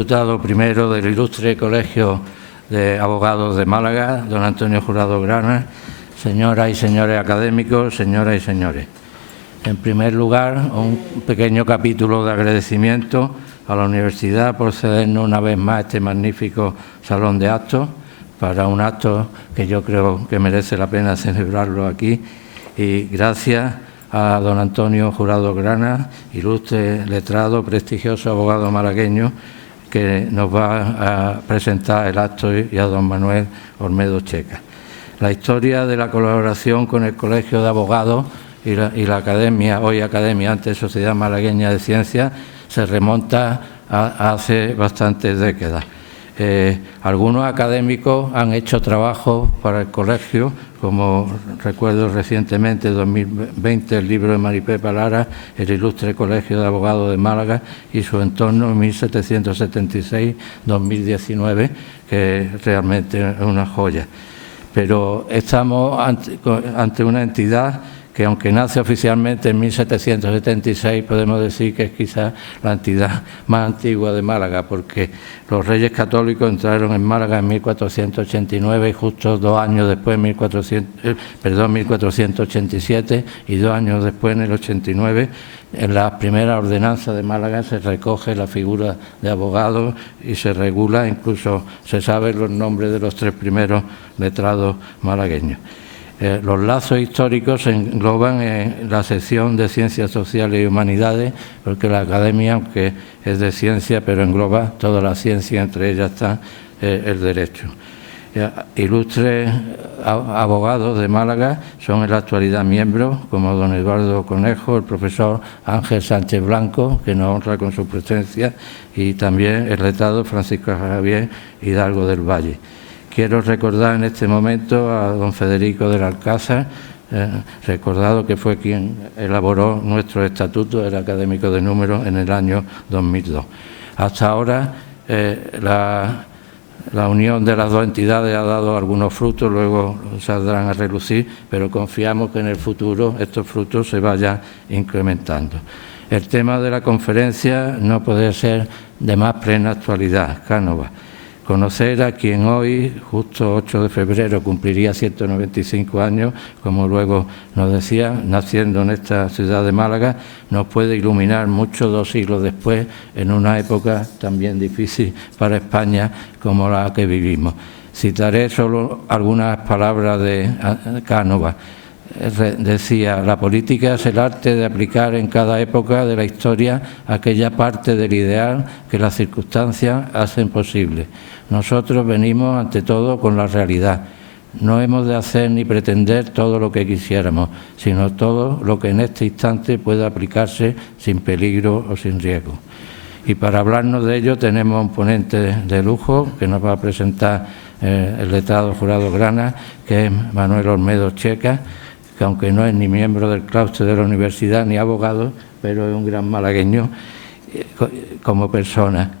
Diputado primero del Ilustre Colegio de Abogados de Málaga, don Antonio Jurado Grana, señoras y señores académicos, señoras y señores. En primer lugar, un pequeño capítulo de agradecimiento a la Universidad por cedernos una vez más este magnífico salón de actos para un acto que yo creo que merece la pena celebrarlo aquí. Y gracias a don Antonio Jurado Grana, ilustre letrado, prestigioso abogado malagueño, que nos va a presentar el acto, y a don Manuel Olmedo Checa. La historia de la colaboración con el Colegio de Abogados y la Academia, hoy Academia, antes Sociedad Malagueña de Ciencias, se remonta a hace bastantes décadas. Algunos académicos han hecho trabajos para el colegio, como recuerdo recientemente, en 2020, el libro de Maripepa Lara, el Ilustre Colegio de Abogados de Málaga y su entorno en 1776-2019, que realmente es una joya. Pero estamos ante una entidad que, aunque nace oficialmente en 1776, podemos decir que es quizás la entidad más antigua de Málaga, porque los Reyes Católicos entraron en Málaga en 1489 y justo 2 años después, 1487, y 2 años después, en el 89, en la primera ordenanza de Málaga se recoge la figura de abogado y se regula, incluso se saben los nombres de los 3 primeros letrados malagueños. Los lazos históricos se engloban en la sección de Ciencias Sociales y Humanidades, porque la Academia, aunque es de ciencia, pero engloba toda la ciencia, entre ellas está el derecho. Ilustres abogados de Málaga son en la actualidad miembros, como don Eduardo Conejo, el profesor Ángel Sánchez Blanco, que nos honra con su presencia, y también el letrado Francisco Javier Hidalgo del Valle. Quiero recordar en este momento a don Federico del Alcázar, recordado que fue quien elaboró nuestro estatuto, el académico de números, en el año 2002. Hasta ahora la unión de las dos entidades ha dado algunos frutos, luego saldrán a relucir, pero confiamos que en el futuro estos frutos se vayan incrementando. El tema de la conferencia no puede ser de más plena actualidad, Cánova. Conocer a quien hoy, justo 8 de febrero, cumpliría 195 años, como luego nos decía, naciendo en esta ciudad de Málaga, nos puede iluminar mucho 2 siglos después, en una época también difícil para España como la que vivimos. Citaré solo algunas palabras de Cánova. Decía: la política es el arte de aplicar en cada época de la historia aquella parte del ideal que las circunstancias hacen posible. Nosotros venimos ante todo con la realidad. No hemos de hacer ni pretender todo lo que quisiéramos, sino todo lo que en este instante pueda aplicarse sin peligro o sin riesgo. Y para hablarnos de ello tenemos un ponente de lujo que nos va a presentar el letrado Jurado Grana, que es Manuel Olmedo Checa, que aunque no es ni miembro del claustro de la universidad ni abogado, pero es un gran malagueño como persona,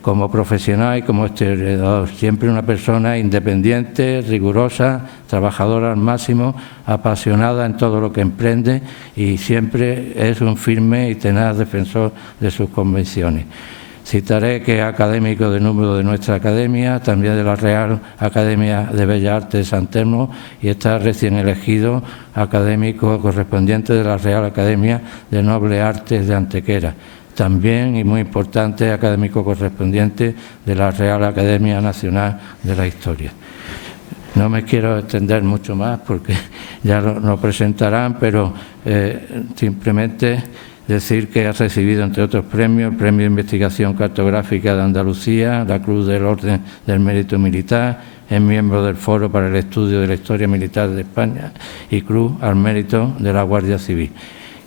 como profesional y como historiador. Siempre una persona independiente, rigurosa, trabajadora al máximo, apasionada en todo lo que emprende, y siempre es un firme y tenaz defensor de sus convicciones. Citaré que es académico de número de nuestra academia, también de la Real Academia de Bellas Artes de San Telmo, y está recién elegido académico correspondiente de la Real Academia de Nobles Artes de Antequera. También, y muy importante, académico correspondiente de la Real Academia Nacional de la Historia. No me quiero extender mucho más porque ya lo presentarán, pero simplemente decir que ha recibido, entre otros premios, el Premio de Investigación Cartográfica de Andalucía, la Cruz del Orden del Mérito Militar, es miembro del Foro para el Estudio de la Historia Militar de España y Cruz al Mérito de la Guardia Civil.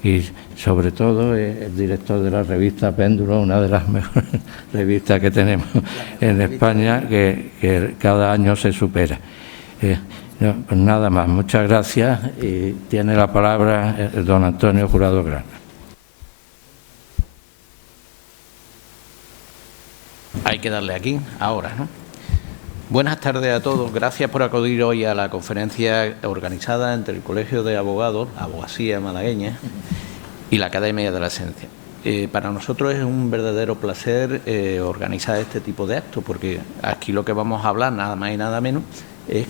Y sobre todo es el director de la revista Péndulo, una de las mejores revistas que tenemos en España, que cada año se supera. Pues nada más, muchas gracias, y tiene la palabra el don Antonio Jurado Grana. Hay que darle aquí, ahora, ¿no? Buenas tardes a todos. Gracias por acudir hoy a la conferencia organizada entre el Colegio de Abogados, Abogacía Malagueña, y la Academia de la Ciencia. Para nosotros es un verdadero placer organizar este tipo de actos, porque aquí lo que vamos a hablar, nada más y nada menos, es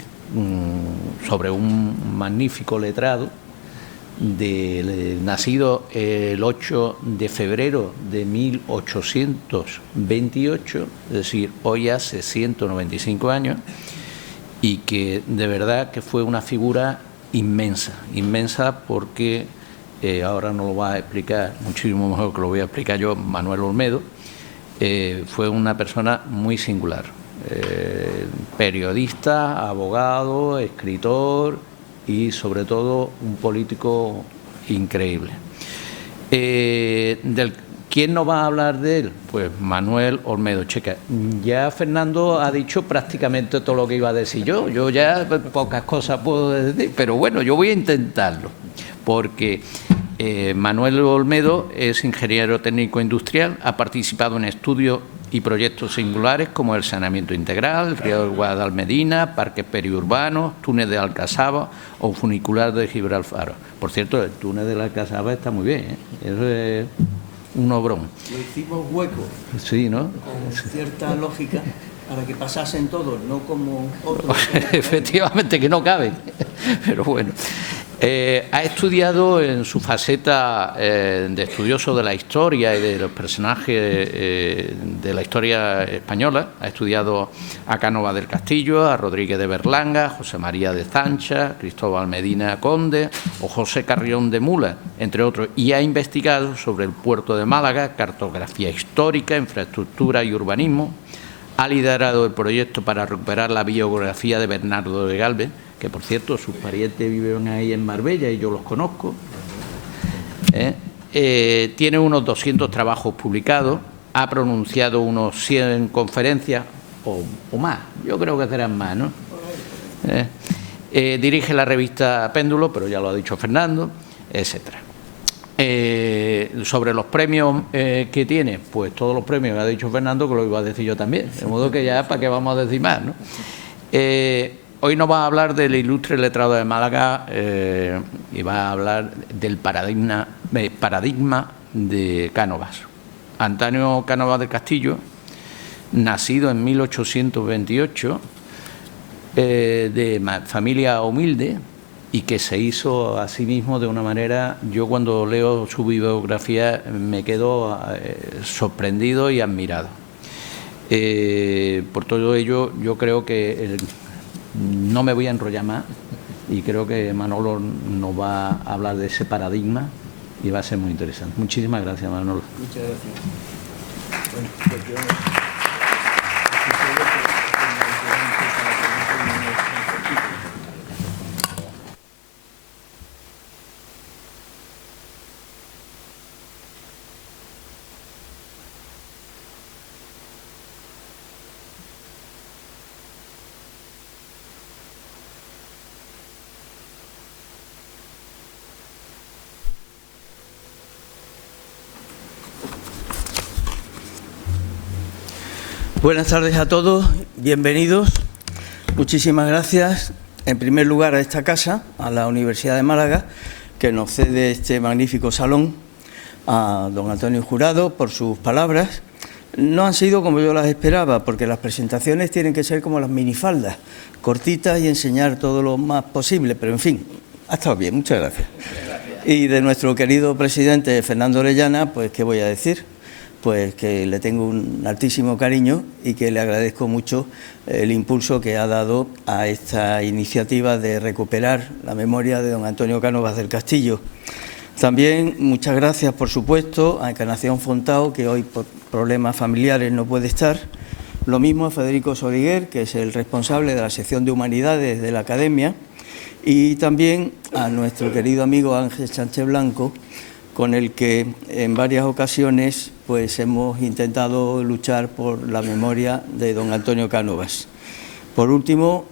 sobre un magnífico letrado nacido el 8 de febrero de 1828, es decir, hoy hace 195 años, y que de verdad que fue una figura inmensa porque... ahora nos lo va a explicar muchísimo mejor que lo voy a explicar yo, Manuel Olmedo. Fue una persona muy singular, periodista, abogado, escritor y sobre todo un político increíble. ¿Quién nos va a hablar de él? Pues Manuel Olmedo Checa. Ya Fernando ha dicho prácticamente todo lo que iba a decir yo. Yo ya pocas cosas puedo decir, pero bueno, yo voy a intentarlo. Porque Manuel Olmedo es ingeniero técnico industrial, ha participado en estudios y proyectos singulares como el saneamiento integral, el río del Guadalmedina, parques periurbanos, túnel de Alcazaba o funicular de Gibraltar. Por cierto, el túnel de Alcazaba está muy bien, ¿eh? Eso es un obrón. Lo hicimos hueco, sí, ¿no? Con cierta lógica, para que pasasen todos, no como otros. Efectivamente, que no caben, pero bueno. Ha estudiado en su faceta de estudioso de la historia y de los personajes de la historia española. Ha estudiado a Cánovas del Castillo, a Rodríguez de Berlanga, José María de Zancha, Cristóbal Medina Conde o José Carrión de Mula, entre otros. Y ha investigado sobre el puerto de Málaga, cartografía histórica, infraestructura y urbanismo. Ha liderado el proyecto para recuperar la biografía de Bernardo de Galvez, que por cierto sus parientes viven ahí en Marbella y yo los conozco. Tiene unos 200 trabajos publicados, ha pronunciado unos 100 conferencias o más, yo creo que serán más, ¿no? Dirige la revista Péndulo, pero ya lo ha dicho Fernando, etcétera. Sobre los premios que tiene, pues todos los premios que ha dicho Fernando, que lo iba a decir yo también, de modo que ya para qué vamos a decir más, ¿no? Hoy nos va a hablar del ilustre letrado de Málaga y va a hablar del paradigma de Cánovas. Antonio Cánovas del Castillo, nacido en 1828, de familia humilde y que se hizo a sí mismo de una manera... Yo cuando leo su biografía me quedo sorprendido y admirado. Por todo ello, yo creo que... no me voy a enrollar más y creo que Manolo nos va a hablar de ese paradigma y va a ser muy interesante. Muchísimas gracias, Manolo. Muchas gracias. Bueno, pues yo... Buenas tardes a todos, bienvenidos. Muchísimas gracias, en primer lugar, a esta casa, a la Universidad de Málaga, que nos cede este magnífico salón, a don Antonio Jurado, por sus palabras. No han sido como yo las esperaba, porque las presentaciones tienen que ser como las minifaldas, cortitas y enseñar todo lo más posible, pero en fin, ha estado bien, muchas gracias. Y de nuestro querido presidente Fernando Orellana, pues, ¿qué voy a decir? Pues que le tengo un altísimo cariño y que le agradezco mucho el impulso que ha dado a esta iniciativa de recuperar la memoria de don Antonio Cánovas del Castillo. También muchas gracias, por supuesto, a Encarnación Fontao, que hoy por problemas familiares no puede estar. Lo mismo a Federico Soriguer, que es el responsable de la sección de Humanidades de la Academia. Y también a nuestro querido amigo Ángel Sánchez Blanco, con el que en varias ocasiones pues hemos intentado luchar por la memoria de don Antonio Cánovas. Por último,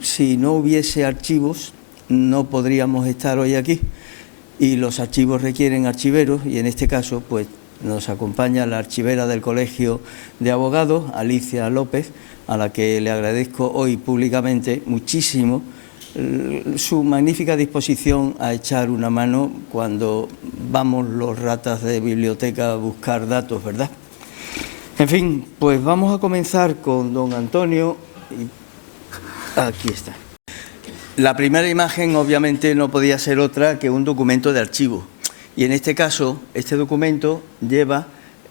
si no hubiese archivos, no podríamos estar hoy aquí, y los archivos requieren archiveros, y en este caso pues nos acompaña la archivera del Colegio de Abogados, Alicia López, a la que le agradezco hoy públicamente muchísimo su magnífica disposición a echar una mano cuando vamos los ratas de biblioteca a buscar datos, ¿verdad? En fin, pues vamos a comenzar con don Antonio. Aquí está. La primera imagen obviamente no podía ser otra que un documento de archivo. Y en este caso, este documento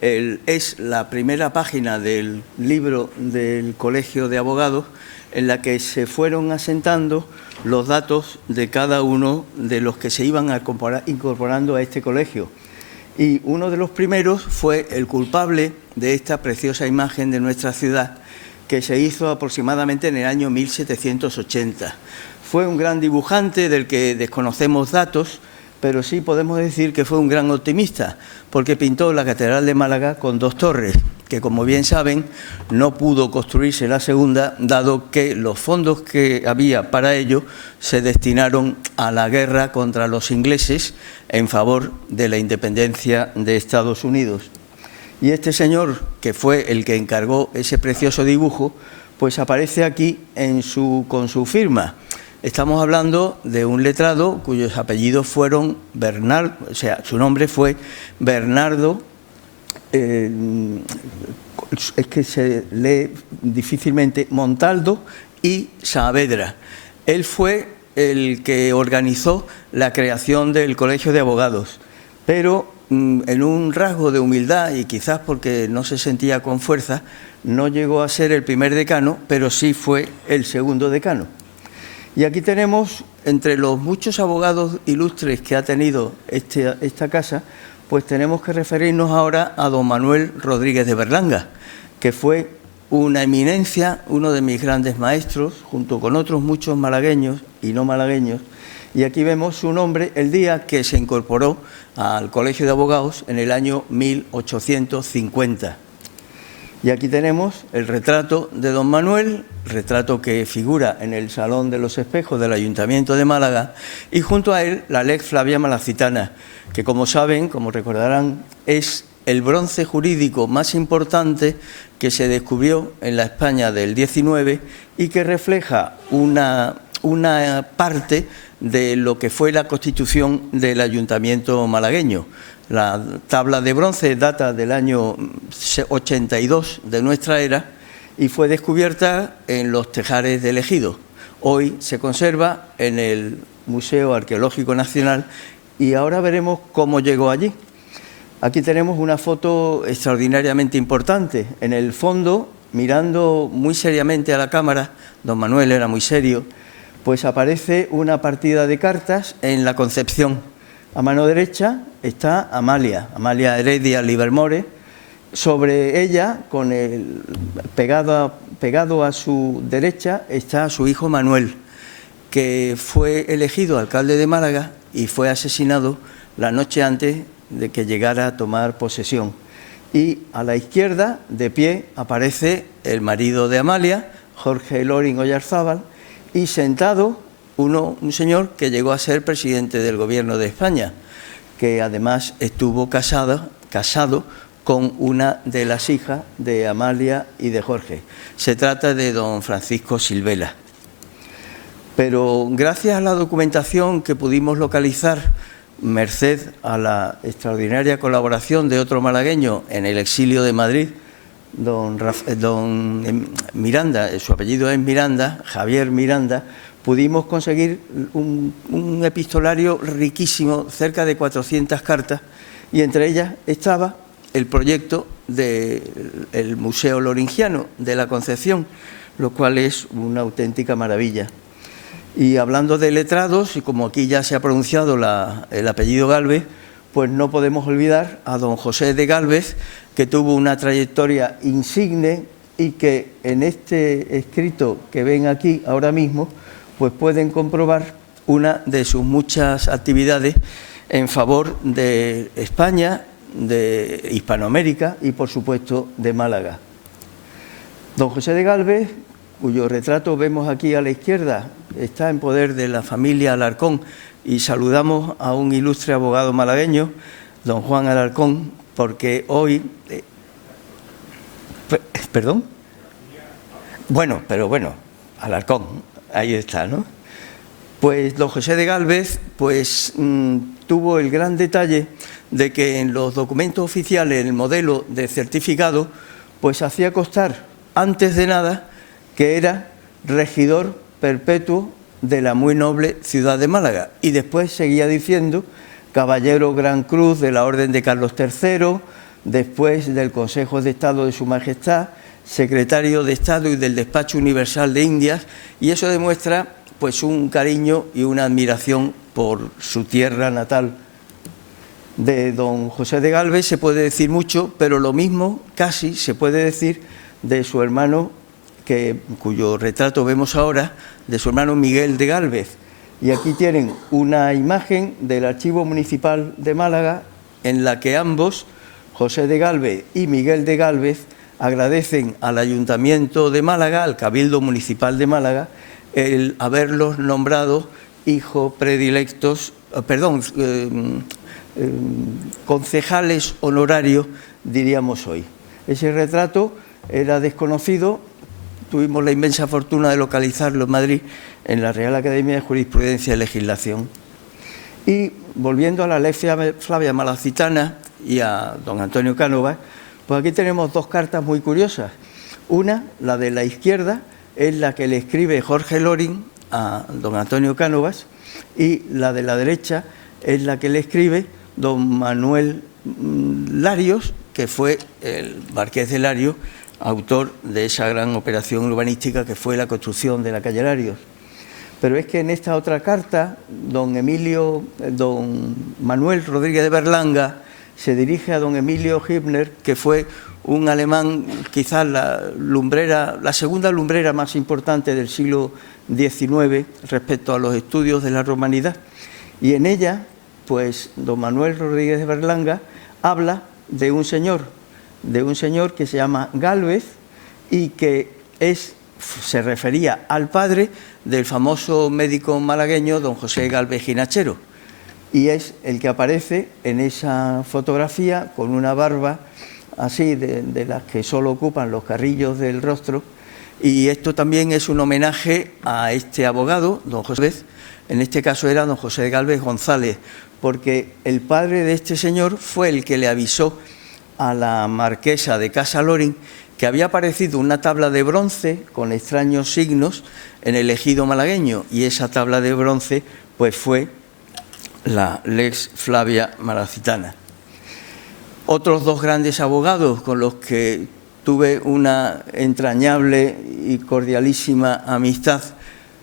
es la primera página del libro del Colegio de Abogados en la que se fueron asentando los datos de cada uno de los que se iban incorporando a este colegio. Y uno de los primeros fue el culpable de esta preciosa imagen de nuestra ciudad, que se hizo aproximadamente en el año 1780. Fue un gran dibujante del que desconocemos datos, pero sí podemos decir que fue un gran optimista, porque pintó la Catedral de Málaga con 2 torres, que como bien saben no pudo construirse la segunda, dado que los fondos que había para ello se destinaron a la guerra contra los ingleses en favor de la independencia de Estados Unidos. Y este señor, que fue el que encargó ese precioso dibujo, pues aparece aquí con su firma. Estamos hablando de un letrado cuyos apellidos fueron Bernardo, o sea, su nombre fue Bernardo, es que se lee difícilmente, Montaldo y Saavedra. Él fue el que organizó la creación del Colegio de Abogados, pero en un rasgo de humildad y quizás porque no se sentía con fuerza, no llegó a ser el primer decano, pero sí fue el segundo decano. Y aquí tenemos, entre los muchos abogados ilustres que ha tenido esta casa, pues tenemos que referirnos ahora a don Manuel Rodríguez de Berlanga, que fue una eminencia, uno de mis grandes maestros, junto con otros muchos malagueños y no malagueños. Y aquí vemos su nombre el día que se incorporó al Colegio de Abogados en el año 1850. Y aquí tenemos el retrato de don Manuel, retrato que figura en el Salón de los Espejos del Ayuntamiento de Málaga, y junto a él la Lex Flavia Malacitana, que como saben, como recordarán, es el bronce jurídico más importante que se descubrió en la España del XIX y que refleja una parte de lo que fue la constitución del Ayuntamiento malagueño. La tabla de bronce data del año 82 de nuestra era y fue descubierta en los tejares del Ejido. Hoy se conserva en el Museo Arqueológico Nacional y ahora veremos cómo llegó allí. Aquí tenemos una foto extraordinariamente importante. En el fondo, mirando muy seriamente a la cámara, don Manuel era muy serio, pues aparece una partida de cartas en la Concepción. A mano derecha está Amalia Heredia Livermore. Sobre ella, pegado a su derecha, está su hijo Manuel, que fue elegido alcalde de Málaga y fue asesinado la noche antes de que llegara a tomar posesión. Y a la izquierda, de pie, aparece el marido de Amalia, Jorge Loring Oyarzábal, y sentado un señor que llegó a ser presidente del Gobierno de España, que además estuvo casado con una de las hijas de Amalia y de Jorge. Se trata de don Francisco Silvela. Pero gracias a la documentación que pudimos localizar, merced a la extraordinaria colaboración de otro malagueño en el exilio de Madrid, don Miranda, su apellido es Miranda, Javier Miranda, pudimos conseguir un epistolario riquísimo, cerca de 400 cartas, y entre ellas estaba el proyecto del Museo Loringiano de la Concepción, lo cual es una auténtica maravilla. Y hablando de letrados, y como aquí ya se ha pronunciado el apellido Gálvez, pues no podemos olvidar a don José de Gálvez, que tuvo una trayectoria insigne y que en este escrito que ven aquí ahora mismo, pues pueden comprobar una de sus muchas actividades en favor de España, de Hispanoamérica y, por supuesto, de Málaga. Don José de Gálvez, cuyo retrato vemos aquí a la izquierda, está en poder de la familia Alarcón, y saludamos a un ilustre abogado malagueño, don Juan Alarcón, porque hoy... ¿Perdón? Bueno, Alarcón, ahí está, ¿no? Pues don José de Gálvez tuvo el gran detalle de que en los documentos oficiales, en el modelo de certificado, pues hacía constar, antes de nada, que era regidor perpetuo de la muy noble ciudad de Málaga. Y después seguía diciendo caballero Gran Cruz de la Orden de Carlos III, después del Consejo de Estado de Su Majestad, secretario de Estado y del Despacho Universal de Indias, y eso demuestra pues un cariño y una admiración por su tierra natal. De don José de Gálvez se puede decir mucho, pero lo mismo casi se puede decir de su hermano, cuyo retrato vemos ahora, de su hermano Miguel de Gálvez. Y aquí tienen una imagen del Archivo Municipal de Málaga en la que ambos, José de Gálvez y Miguel de Gálvez, agradecen al Ayuntamiento de Málaga, al Cabildo Municipal de Málaga, el haberlos nombrado hijos predilectos, concejales honorarios, diríamos hoy. Ese retrato era desconocido, tuvimos la inmensa fortuna de localizarlo en Madrid, en la Real Academia de Jurisprudencia y Legislación. Y volviendo a la ley Flavia Malacitana y a don Antonio Cánovas, pues aquí tenemos dos cartas muy curiosas. Una, la de la izquierda, es la que le escribe Jorge Loring a don Antonio Cánovas, y la de la derecha es la que le escribe don Manuel Larios, que fue el marqués de Larios, autor de esa gran operación urbanística que fue la construcción de la calle Larios. Pero es que en esta otra carta, don Manuel Rodríguez de Berlanga se dirige a don Emilio Hübner, que fue un alemán, quizás la segunda lumbrera más importante del siglo XIX respecto a los estudios de la romanidad. Y en ella, pues, don Manuel Rodríguez de Berlanga habla de un señor que se llama Gálvez y que se refería al padre del famoso médico malagueño don José Gálvez Ginachero, y es el que aparece en esa fotografía con una barba así de las que solo ocupan los carrillos del rostro. Y esto también es un homenaje a este abogado, don José Gálvez. En este caso era don José Gálvez González, porque el padre de este señor fue el que le avisó a la marquesa de Casa Loring que había aparecido una tabla de bronce con extraños signos en el ejido malagueño, y esa tabla de bronce pues fue la Lex Flavia Malacitana. Otros dos grandes abogados con los que tuve una entrañable y cordialísima amistad,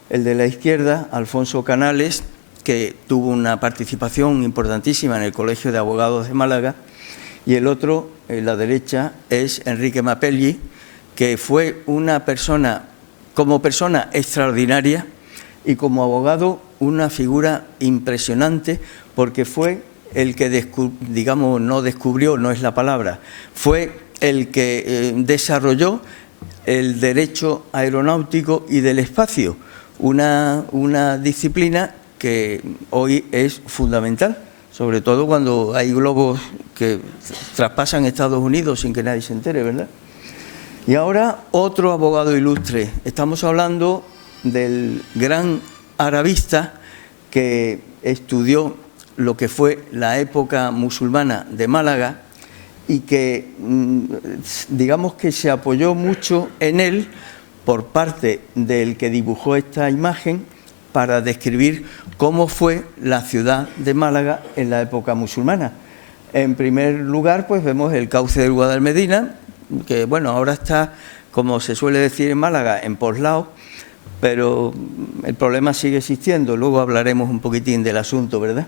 el de la izquierda, Alfonso Canales, que tuvo una participación importantísima en el Colegio de Abogados de Málaga, y el otro, en la derecha, es Enrique Mapelli, que fue una persona, como persona extraordinaria, y como abogado una figura impresionante, porque fue el que, digamos, no descubrió, no es la palabra, fue el que desarrolló el derecho aeronáutico y del espacio, una disciplina que hoy es fundamental, sobre todo cuando hay globos que traspasan Estados Unidos sin que nadie se entere, ¿verdad? Y ahora otro abogado ilustre. Estamos hablando del gran arabista que estudió lo que fue la época musulmana de Málaga y que, digamos que se apoyó mucho en él por parte del que dibujó esta imagen para describir cómo fue la ciudad de Málaga en la época musulmana. En primer lugar, pues vemos el cauce del Guadalmedina, que bueno, ahora está, como se suele decir en Málaga, en poslado, pero el problema sigue existiendo. Luego hablaremos un poquitín del asunto, ¿verdad?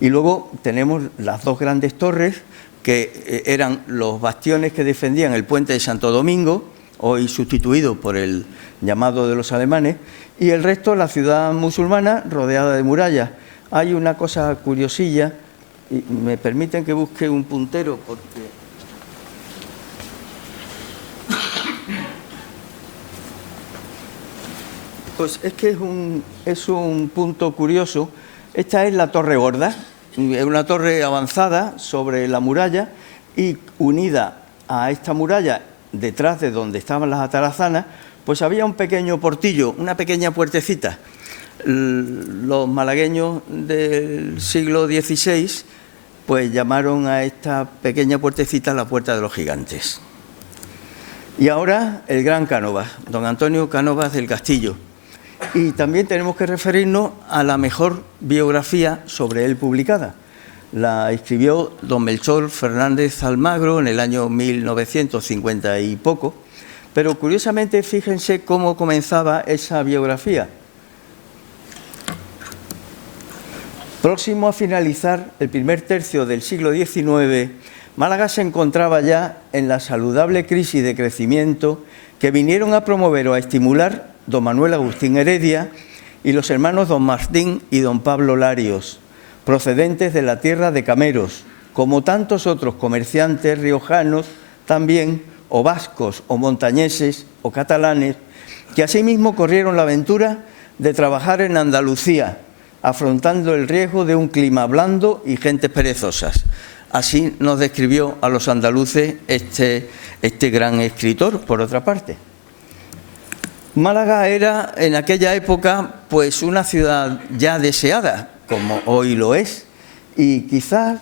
Y luego tenemos las dos grandes torres, que eran los bastiones que defendían el puente de Santo Domingo, hoy sustituido por el llamado de los alemanes, y el resto, la ciudad musulmana rodeada de murallas. Hay una cosa curiosilla, y me permiten que busque un puntero porque... Pues es que es un punto curioso. Esta es la Torre Gorda, es una torre avanzada sobre la muralla y unida a esta muralla, detrás de donde estaban las atarazanas, pues había un pequeño portillo, una pequeña puertecita. los malagueños del siglo XVI pues llamaron a esta pequeña puertecita la Puerta de los Gigantes. Y ahora el gran Cánovas, don Antonio Cánovas del Castillo. Y también tenemos que referirnos a la mejor biografía sobre él publicada. La escribió don Melchor Fernández Almagro en el año 1950 y poco, pero curiosamente fíjense cómo comenzaba esa biografía. Próximo a finalizar el primer tercio del siglo XIX, Málaga se encontraba ya en la saludable crisis de crecimiento que vinieron a promover o a estimular don Manuel Agustín Heredia y los hermanos don Martín y don Pablo Larios, procedentes de la tierra de Cameros, como tantos otros comerciantes riojanos también, o vascos, o montañeses, o catalanes, que asimismo corrieron la aventura de trabajar en Andalucía, afrontando el riesgo de un clima blando y gentes perezosas. Así nos describió a los andaluces este gran escritor, por otra parte. Málaga era en aquella época pues una ciudad ya deseada, como hoy lo es, y quizás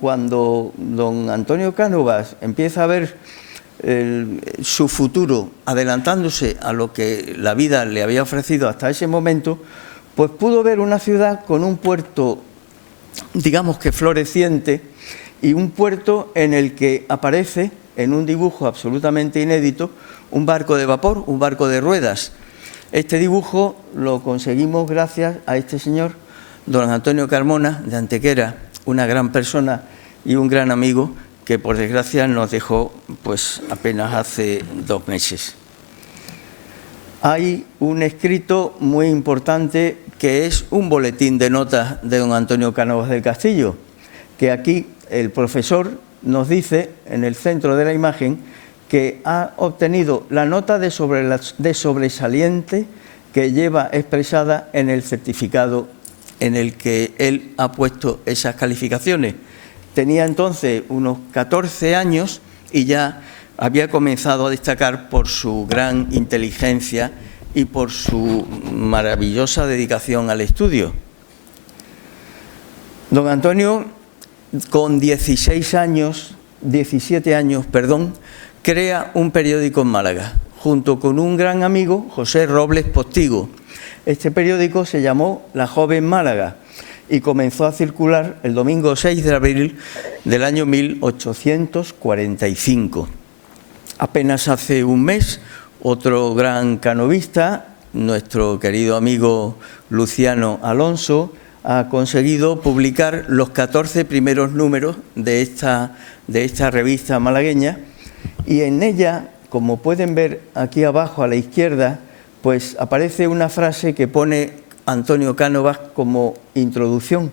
cuando don Antonio Cánovas empieza a ver su futuro adelantándose a lo que la vida le había ofrecido hasta ese momento, pues pudo ver una ciudad con un puerto, digamos que floreciente, y un puerto en el que aparece, en un dibujo absolutamente inédito, un barco de vapor, un barco de ruedas. Este dibujo lo conseguimos gracias a este señor, don Antonio Carmona, de Antequera, una gran persona y un gran amigo que por desgracia nos dejó pues apenas hace 2 meses. Hay un escrito muy importante que es un boletín de notas de don Antonio Cánovas del Castillo, que aquí el profesor nos dice en el centro de la imagen que ha obtenido la nota de sobresaliente que lleva expresada en el certificado en el que él ha puesto esas calificaciones. Tenía entonces unos 14 años y ya había comenzado a destacar por su gran inteligencia y por su maravillosa dedicación al estudio. Don Antonio, con 17 años, crea un periódico en Málaga, junto con un gran amigo, José Robles Postigo. Este periódico se llamó La Joven Málaga y comenzó a circular el domingo 6 de abril del año 1845. Apenas hace un mes, otro gran canovista, nuestro querido amigo Luciano Alonso, ha conseguido publicar los 14 primeros números de esta revista malagueña, y en ella, como pueden ver aquí abajo a la izquierda, pues aparece una frase que pone Antonio Cánovas como introducción: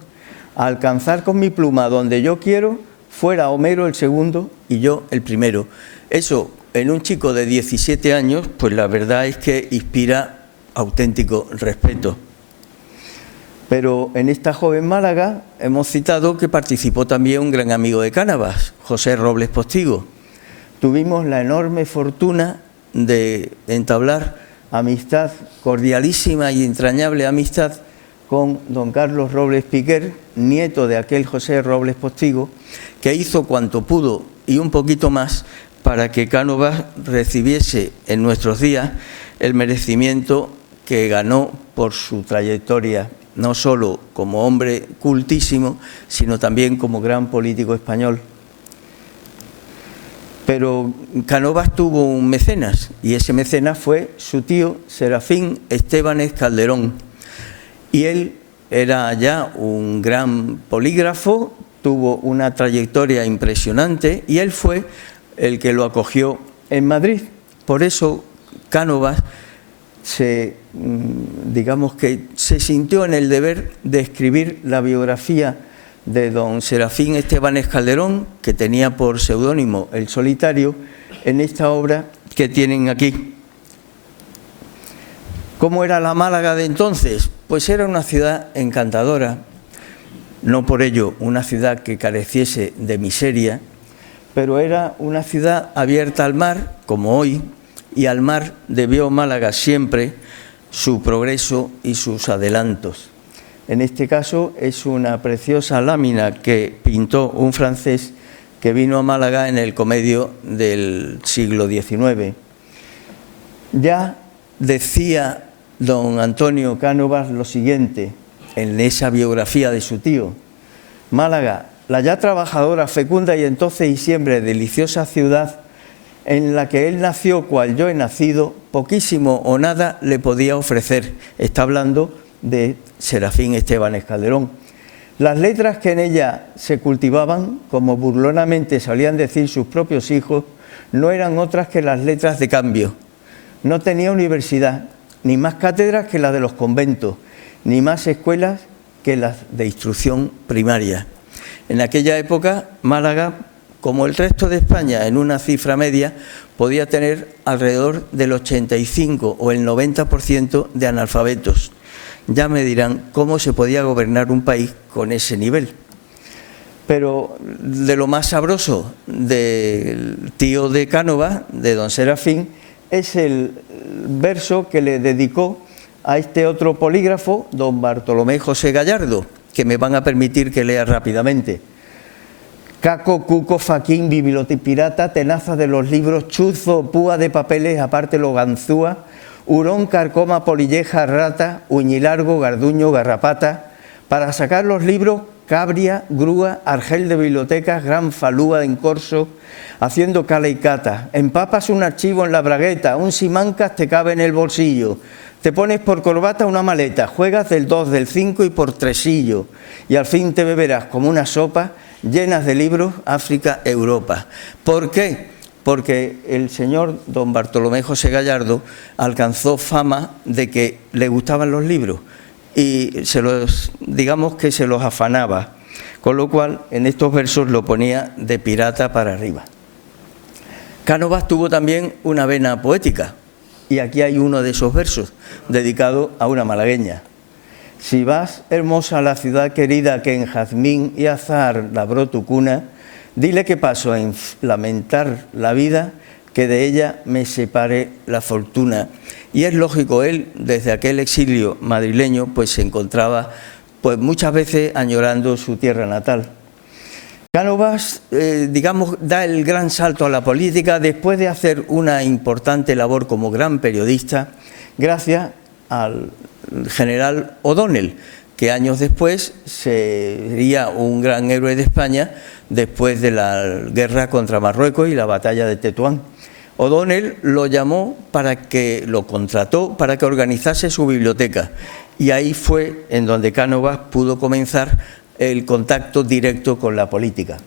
a alcanzar con mi pluma donde yo quiero, fuera Homero el segundo y yo el primero. Eso en un chico de 17 años, pues la verdad es que inspira auténtico respeto. Pero en esta Joven Málaga hemos citado que participó también un gran amigo de Cánovas, José Robles Postigo. Tuvimos la enorme fortuna de entablar amistad, cordialísima y entrañable amistad, con don Carlos Robles Piquer, nieto de aquel José Robles Postigo, que hizo cuanto pudo y un poquito más para que Cánovas recibiese en nuestros días el merecimiento que ganó por su trayectoria, no solo como hombre cultísimo, sino también como gran político español. Pero Cánovas tuvo un mecenas, y ese mecenas fue su tío Serafín Estébanez Calderón. Y él era ya un gran polígrafo, tuvo una trayectoria impresionante, y él fue el que lo acogió en Madrid. Por eso Cánovas digamos que se sintió en el deber de escribir la biografía de don Serafín Estébanez Calderón, que tenía por seudónimo El Solitario, en esta obra que tienen aquí. ¿Cómo era la Málaga de entonces? Pues era una ciudad encantadora, no por ello una ciudad que careciese de miseria, pero era una ciudad abierta al mar, como hoy, y al mar debió Málaga siempre su progreso y sus adelantos. En este caso es una preciosa lámina que pintó un francés que vino a Málaga en el comedio del siglo XIX. Ya decía don Antonio Cánovas lo siguiente en esa biografía de su tío: Málaga, la ya trabajadora, fecunda y entonces y siempre deliciosa ciudad en la que él nació cual yo he nacido, poquísimo o nada le podía ofrecer. Está hablando de Serafín Estébanez Calderón. Las letras que en ella se cultivaban, como burlonamente solían decir sus propios hijos, no eran otras que las letras de cambio. No tenía universidad, ni más cátedras que las de los conventos, ni más escuelas que las de instrucción primaria. En aquella época, Málaga, como el resto de España en una cifra media, podía tener alrededor del 85 o el 90% de analfabetos. Ya me dirán cómo se podía gobernar un país con ese nivel. Pero de lo más sabroso del tío de Cánovas, de don Serafín, es el verso que le dedicó a este otro polígrafo, don Bartolomé José Gallardo, que me van a permitir que lea rápidamente. Caco, cuco, faquín, bibliotipirata, tenaza de los libros, chuzo, púa de papeles, aparte lo ganzúa, hurón, carcoma, polilleja, rata, uñilargo, garduño, garrapata, para sacar los libros, cabria, grúa, argel de bibliotecas, gran falúa en corso, haciendo cala y cata. Empapas un archivo en la bragueta, un simancas te cabe en el bolsillo. Te pones por corbata una maleta, juegas del 2, del 5 y por tresillo. Y al fin te beberás como una sopa llenas de libros, África, Europa. ¿Por qué? Porque el señor don Bartolomé José Gallardo alcanzó fama de que le gustaban los libros y digamos que se los afanaba, con lo cual en estos versos lo ponía de pirata para arriba. Cánovas tuvo también una vena poética, y aquí hay uno de esos versos, dedicado a una malagueña. Si vas, hermosa, a la ciudad querida que en jazmín y azahar labró tu cuna, dile que paso en lamentar la vida, que de ella me separe la fortuna. Y es lógico, él desde aquel exilio madrileño pues se encontraba pues muchas veces añorando su tierra natal. Cánovas, digamos, da el gran salto a la política después de hacer una importante labor como gran periodista, gracias al general O'Donnell, que años después sería un gran héroe de España después de la guerra contra Marruecos y la batalla de Tetuán. O'Donnell lo llamó lo contrató para que organizase su biblioteca, y ahí fue en donde Cánovas pudo comenzar el contacto directo con la política.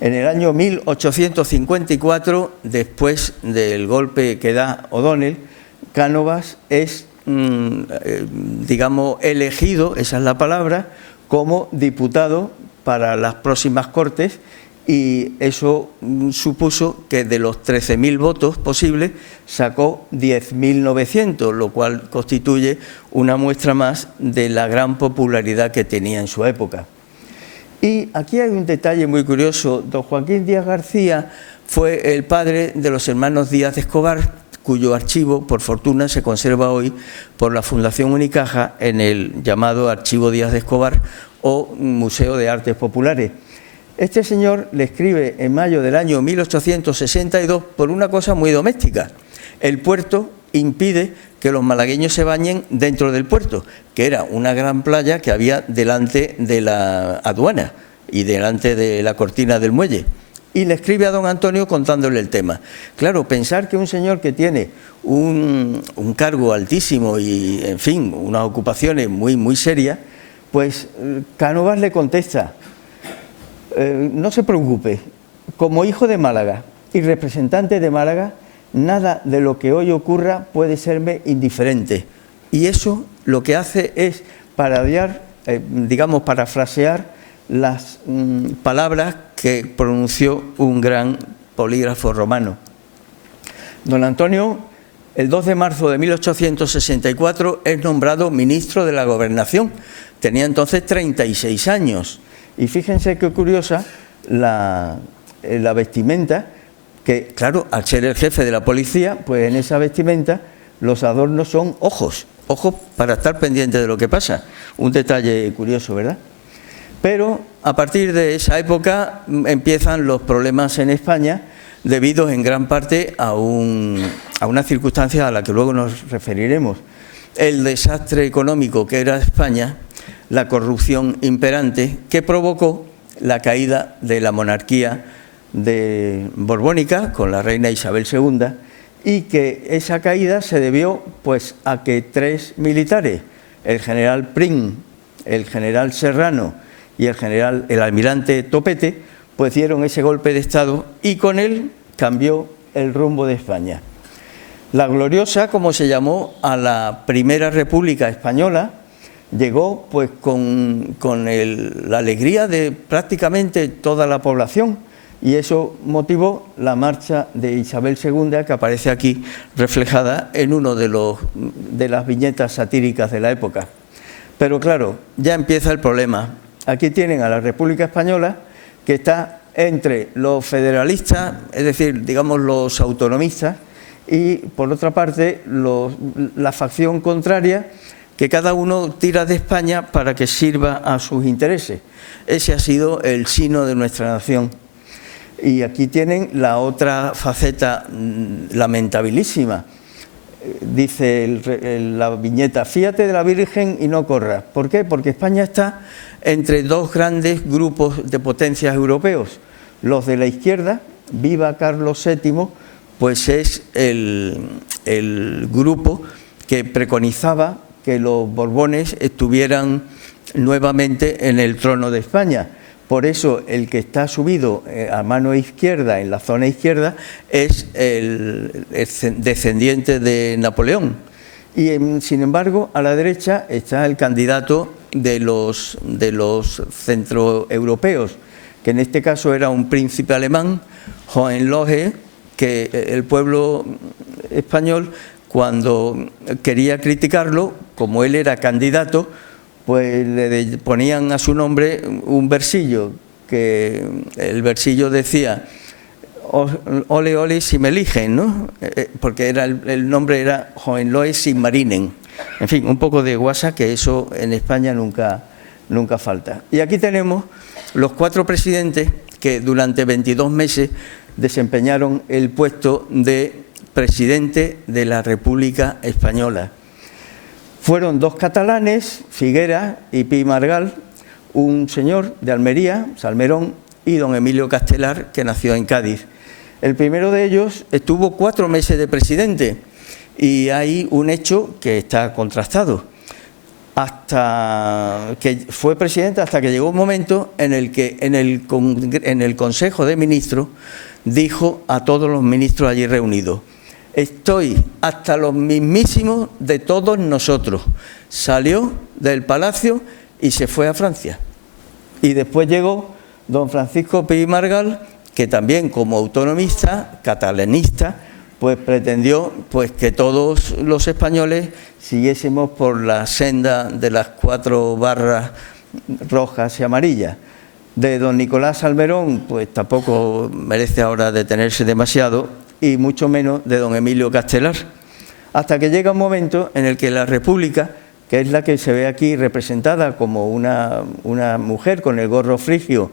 En el año 1854, después del golpe que da O'Donnell, Cánovas es, digamos, elegido, esa es la palabra, como diputado para las próximas Cortes, y eso supuso que de los 13.000 votos posibles sacó 10.900, lo cual constituye una muestra más de la gran popularidad que tenía en su época. Y aquí hay un detalle muy curioso. Don Joaquín Díaz García fue el padre de los hermanos Díaz de Escobar, cuyo archivo, por fortuna, se conserva hoy por la Fundación Unicaja en el llamado Archivo Díaz de Escobar o Museo de Artes Populares. Este señor le escribe en mayo del año 1862 por una cosa muy doméstica. El puerto impide que los malagueños se bañen dentro del puerto, que era una gran playa que había delante de la aduana y delante de la cortina del muelle. Y le escribe a don Antonio contándole el tema. Claro, pensar que un señor que tiene un cargo altísimo y, en fin, unas ocupaciones muy serias, pues Cánovas le contesta: no se preocupe, como hijo de Málaga y representante de Málaga, nada de lo que hoy ocurra puede serme indiferente. Y eso lo que hace es parodiar, digamos, parafrasear las palabras que pronunció un gran polígrafo romano. Don Antonio, el 2 de marzo de 1864, es nombrado ministro de la Gobernación. Tenía entonces 36 años. Y fíjense qué curiosa la vestimenta, que claro, al ser el jefe de la policía, pues en esa vestimenta los adornos son ojos para estar pendiente de lo que pasa. Un detalle curioso, ¿verdad? Pero a partir de esa época empiezan los problemas en España, debido en gran parte a una circunstancia a la que luego nos referiremos. El desastre económico que era España, la corrupción imperante, que provocó la caída de la monarquía borbónica con la reina Isabel II, y que esa caída se debió pues a que 3 militares, el general Prim, el general Serrano y el almirante Topete, pues dieron ese golpe de Estado y con él cambió el rumbo de España. La gloriosa, como se llamó a la Primera República Española, llegó pues con la alegría de prácticamente toda la población, y eso motivó la marcha de Isabel II, que aparece aquí reflejada en uno de las viñetas satíricas de la época. Pero claro, ya empieza el problema. Aquí tienen a la República Española, que está entre los federalistas, es decir, digamos los autonomistas, y por otra parte la facción contraria, que cada uno tira de España para que sirva a sus intereses. Ese ha sido el sino de nuestra nación. Y aquí tienen la otra faceta lamentabilísima. Dice la viñeta: fíate de la Virgen y no corras. ¿Por qué? Porque España está entre dos grandes grupos de potencias europeos. Los de la izquierda, viva Carlos VII, pues es el grupo que preconizaba que los Borbones estuvieran nuevamente en el trono de España. Por eso el que está subido a mano izquierda, en la zona izquierda, es el descendiente de Napoleón. Y sin embargo, a la derecha está el candidato de los centroeuropeos, que en este caso era un príncipe alemán, Hohenlohe, que el pueblo español, cuando quería criticarlo, como él era candidato, pues le ponían a su nombre un versillo, que el versillo decía: ole, ole si me eligen, ¿no? Porque el nombre era Hohenlohe sin Marinen. En fin, un poco de guasa, que eso en España nunca falta. Y aquí tenemos los 4 presidentes que durante 22 meses desempeñaron el puesto de presidente de la República Española. Fueron 2 catalanes, Figueras y Pi Margall, un señor de Almería, Salmerón, y don Emilio Castelar, que nació en Cádiz. El primero de ellos estuvo 4 meses de presidente, y hay un hecho que está contrastado. Hasta que fue presidente, hasta que llegó un momento en el que en el Consejo de Ministros dijo a todos los ministros allí reunidos: estoy hasta los mismísimos de todos nosotros. Salió del palacio y se fue a Francia. Y después llegó don Francisco Pi Margall, que también como autonomista, catalanista, pues pretendió pues que todos los españoles siguiésemos por la senda de las 4 barras rojas y amarillas. De don Nicolás Salmerón, pues tampoco merece ahora detenerse demasiado, y mucho menos de don Emilio Castelar, hasta que llega un momento en el que la República, que es la que se ve aquí representada como una mujer con el gorro frigio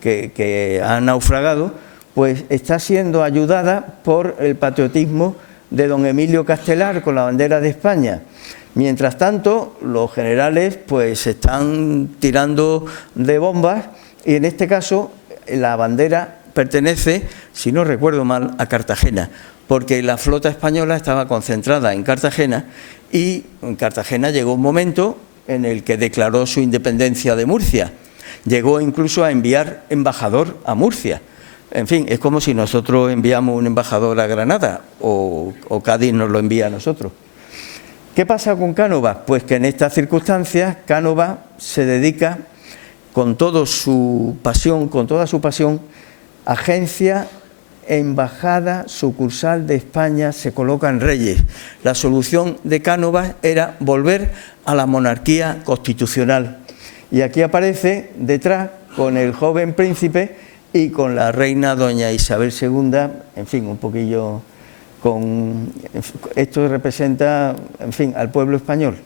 que ha naufragado, pues está siendo ayudada por el patriotismo de don Emilio Castelar con la bandera de España. Mientras tanto, los generales pues están tirando de bombas, y en este caso la bandera pertenece, si no recuerdo mal, a Cartagena, porque la flota española estaba concentrada en Cartagena, y en Cartagena llegó un momento en el que declaró su independencia de Murcia. Llegó incluso a enviar embajador a Murcia. En fin, es como si nosotros enviamos un embajador a Granada, o Cádiz nos lo envía a nosotros. ¿Qué pasa con Cánovas? Pues que en estas circunstancias Cánovas se dedica con toda su pasión, agencia, embajada, sucursal de España, se coloca en Reyes. La solución de Cánovas era volver a la monarquía constitucional. Y aquí aparece detrás con el joven príncipe y con la reina doña Isabel II, en fin, un poquillo Esto representa, en fin, al pueblo español.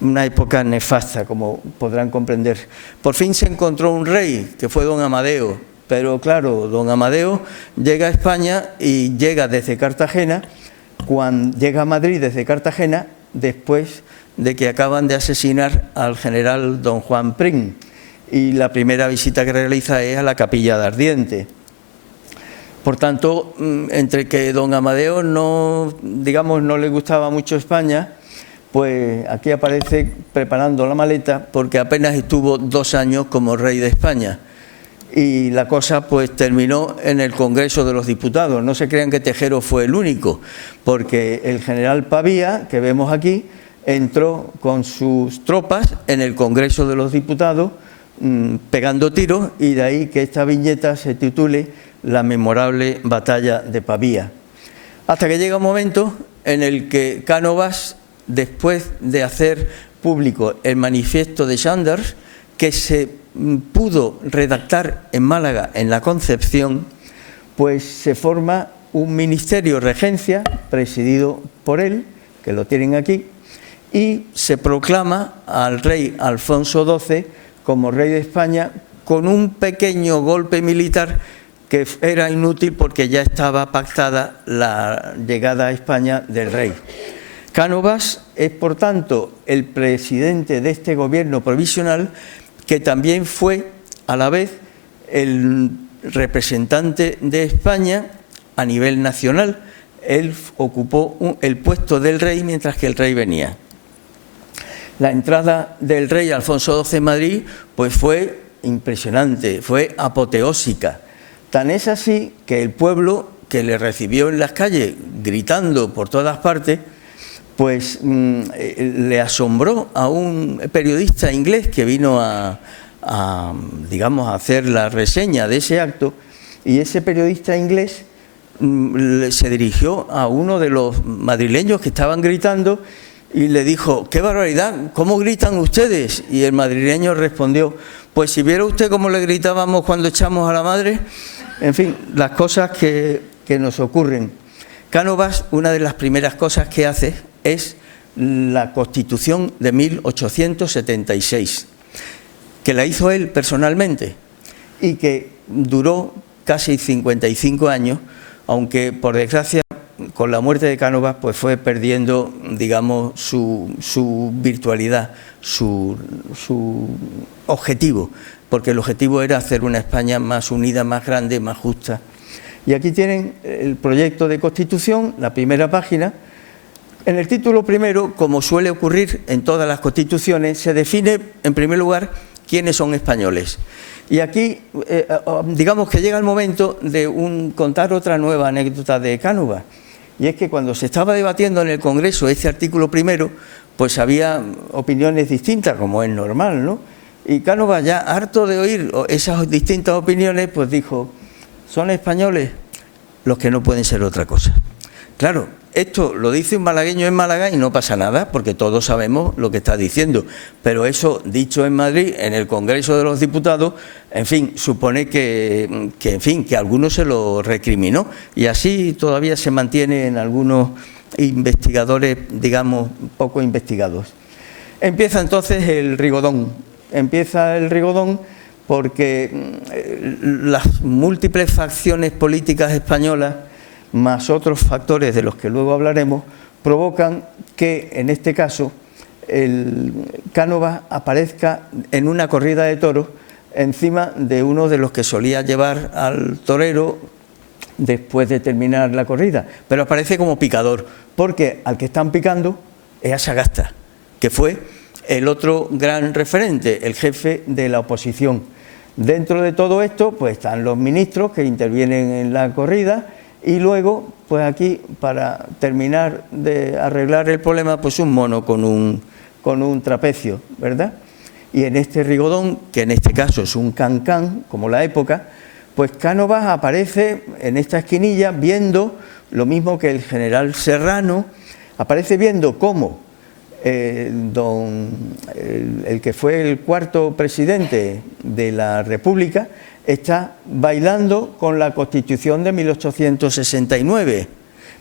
Una época nefasta, como podrán comprender. Por fin se encontró un rey, que fue don Amadeo, pero claro, don Amadeo llega a España y llega desde Cartagena, llega a Madrid desde Cartagena, después de que acaban de asesinar al general don Juan Prim, y la primera visita que realiza es a la Capilla de Ardiente. Por tanto, entre que don Amadeo no le gustaba mucho España, pues aquí aparece preparando la maleta, porque apenas estuvo 2 años como rey de España. Y la cosa pues terminó en el Congreso de los Diputados. No se crean que Tejero fue el único, porque el general Pavía, que vemos aquí, entró con sus tropas en el Congreso de los Diputados pegando tiros, y de ahí que esta viñeta se titule La memorable batalla de Pavía. Hasta que llega un momento en el que Cánovas, después de hacer público el manifiesto de Sanders, que se pudo redactar en Málaga, en la Concepción, pues se forma un ministerio regencia presidido por él, que lo tienen aquí, y se proclama al rey Alfonso XII como rey de España, con un pequeño golpe militar que era inútil porque ya estaba pactada la llegada a España del rey. Cánovas es, por tanto, el presidente de este gobierno provisional, que también fue a la vez el representante de España a nivel nacional. Él ocupó el puesto del rey mientras que el rey venía. La entrada del rey Alfonso XII en Madrid pues fue impresionante, fue apoteósica. Tan es así que el pueblo, que le recibió en las calles gritando por todas partes, pues le asombró a un periodista inglés que vino a hacer la reseña de ese acto, y ese periodista inglés se dirigió a uno de los madrileños que estaban gritando y le dijo: ¡qué barbaridad! ¿Cómo gritan ustedes? Y el madrileño respondió: pues si viera usted cómo le gritábamos cuando echamos a la madre. En fin, las cosas que nos ocurren. Cánovas, una de las primeras cosas que hace es la Constitución de 1876, que la hizo él personalmente y que duró casi 55 años, aunque por desgracia con la muerte de Cánovas pues fue perdiendo, digamos, su virtualidad, su objetivo, porque el objetivo era hacer una España más unida, más grande, más justa. Y aquí tienen el proyecto de Constitución, la primera página. En el título primero, como suele ocurrir en todas las constituciones, se define en primer lugar quiénes son españoles. Y aquí, digamos que llega el momento de contar otra nueva anécdota de Cánovas. Y es que cuando se estaba debatiendo en el Congreso este artículo primero, pues había opiniones distintas, como es normal, ¿no? Y Cánovas, ya harto de oír esas distintas opiniones, pues dijo: son españoles los que no pueden ser otra cosa. Claro, esto lo dice un malagueño en Málaga y no pasa nada, porque todos sabemos lo que está diciendo. Pero eso, dicho en Madrid, en el Congreso de los Diputados, en fin, supone que alguno se lo recriminó. Y así todavía se mantiene en algunos investigadores, digamos, poco investigados. Empieza entonces el Rigodón. Empieza el Rigodón porque las múltiples facciones políticas españolas, más otros factores de los que luego hablaremos, provocan que, en este caso, el Cánovas aparezca en una corrida de toros encima de uno de los que solía llevar al torero después de terminar la corrida, pero aparece como picador, porque al que están picando es a Sagasta, que fue el otro gran referente, el jefe de la oposición. Dentro de todo esto pues están los ministros que intervienen en la corrida, y luego pues aquí, para terminar de arreglar el problema, pues un mono con un trapecio, ¿verdad? Y en este Rigodón, que en este caso es un cancán, como la época, pues Cánovas aparece en esta esquinilla viendo lo mismo que el general Serrano, aparece viendo cómo el que fue el cuarto presidente de la República está bailando con la Constitución de 1869,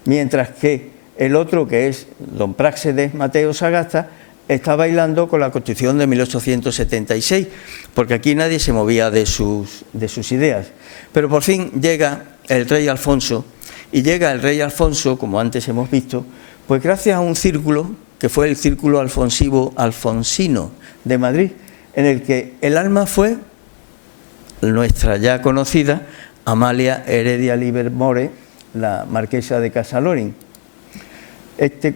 mientras que el otro, que es don Práxedes Mateo Sagasta, está bailando con la Constitución de 1876, porque aquí nadie se movía de sus ideas. Pero por fin llega el rey Alfonso, y llega el rey Alfonso, como antes hemos visto, pues gracias a un círculo, que fue el Círculo Alfonsino de Madrid, en el que el alma fue nuestra ya conocida Amalia Heredia Livermore, la marquesa de Casalorín. Esta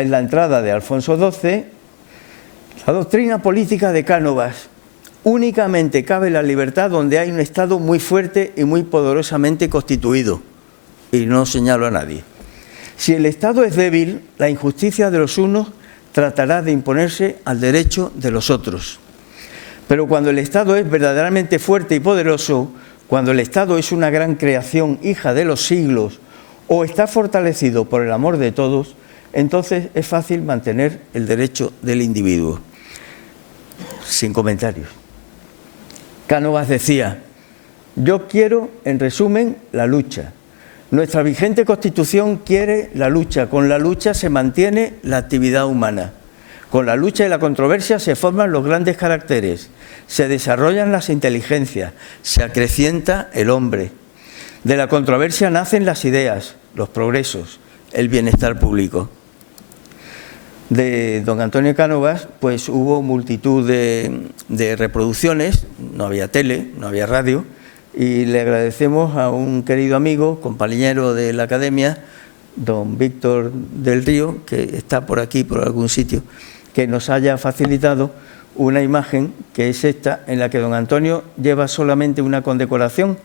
es la entrada de Alfonso XII. La doctrina política de Cánovas: únicamente cabe la libertad donde hay un Estado muy fuerte y muy poderosamente constituido. Y no señalo a nadie. Si el Estado es débil, la injusticia de los unos tratará de imponerse al derecho de los otros. Pero cuando el Estado es verdaderamente fuerte y poderoso, cuando el Estado es una gran creación hija de los siglos o está fortalecido por el amor de todos, entonces es fácil mantener el derecho del individuo. Sin comentarios. Cánovas decía: yo quiero, en resumen, la lucha. Nuestra vigente Constitución quiere la lucha. Con la lucha se mantiene la actividad humana. Con la lucha y la controversia se forman los grandes caracteres, se desarrollan las inteligencias, se acrecienta el hombre. De la controversia nacen las ideas, los progresos, el bienestar público. De don Antonio Cánovas, pues hubo multitud de reproducciones, no había tele, no había radio, y le agradecemos a un querido amigo, compañero de la Academia, don Víctor del Río, que está por aquí, por algún sitio, que nos haya facilitado una imagen que es esta, en la que don Antonio lleva solamente una condecoración,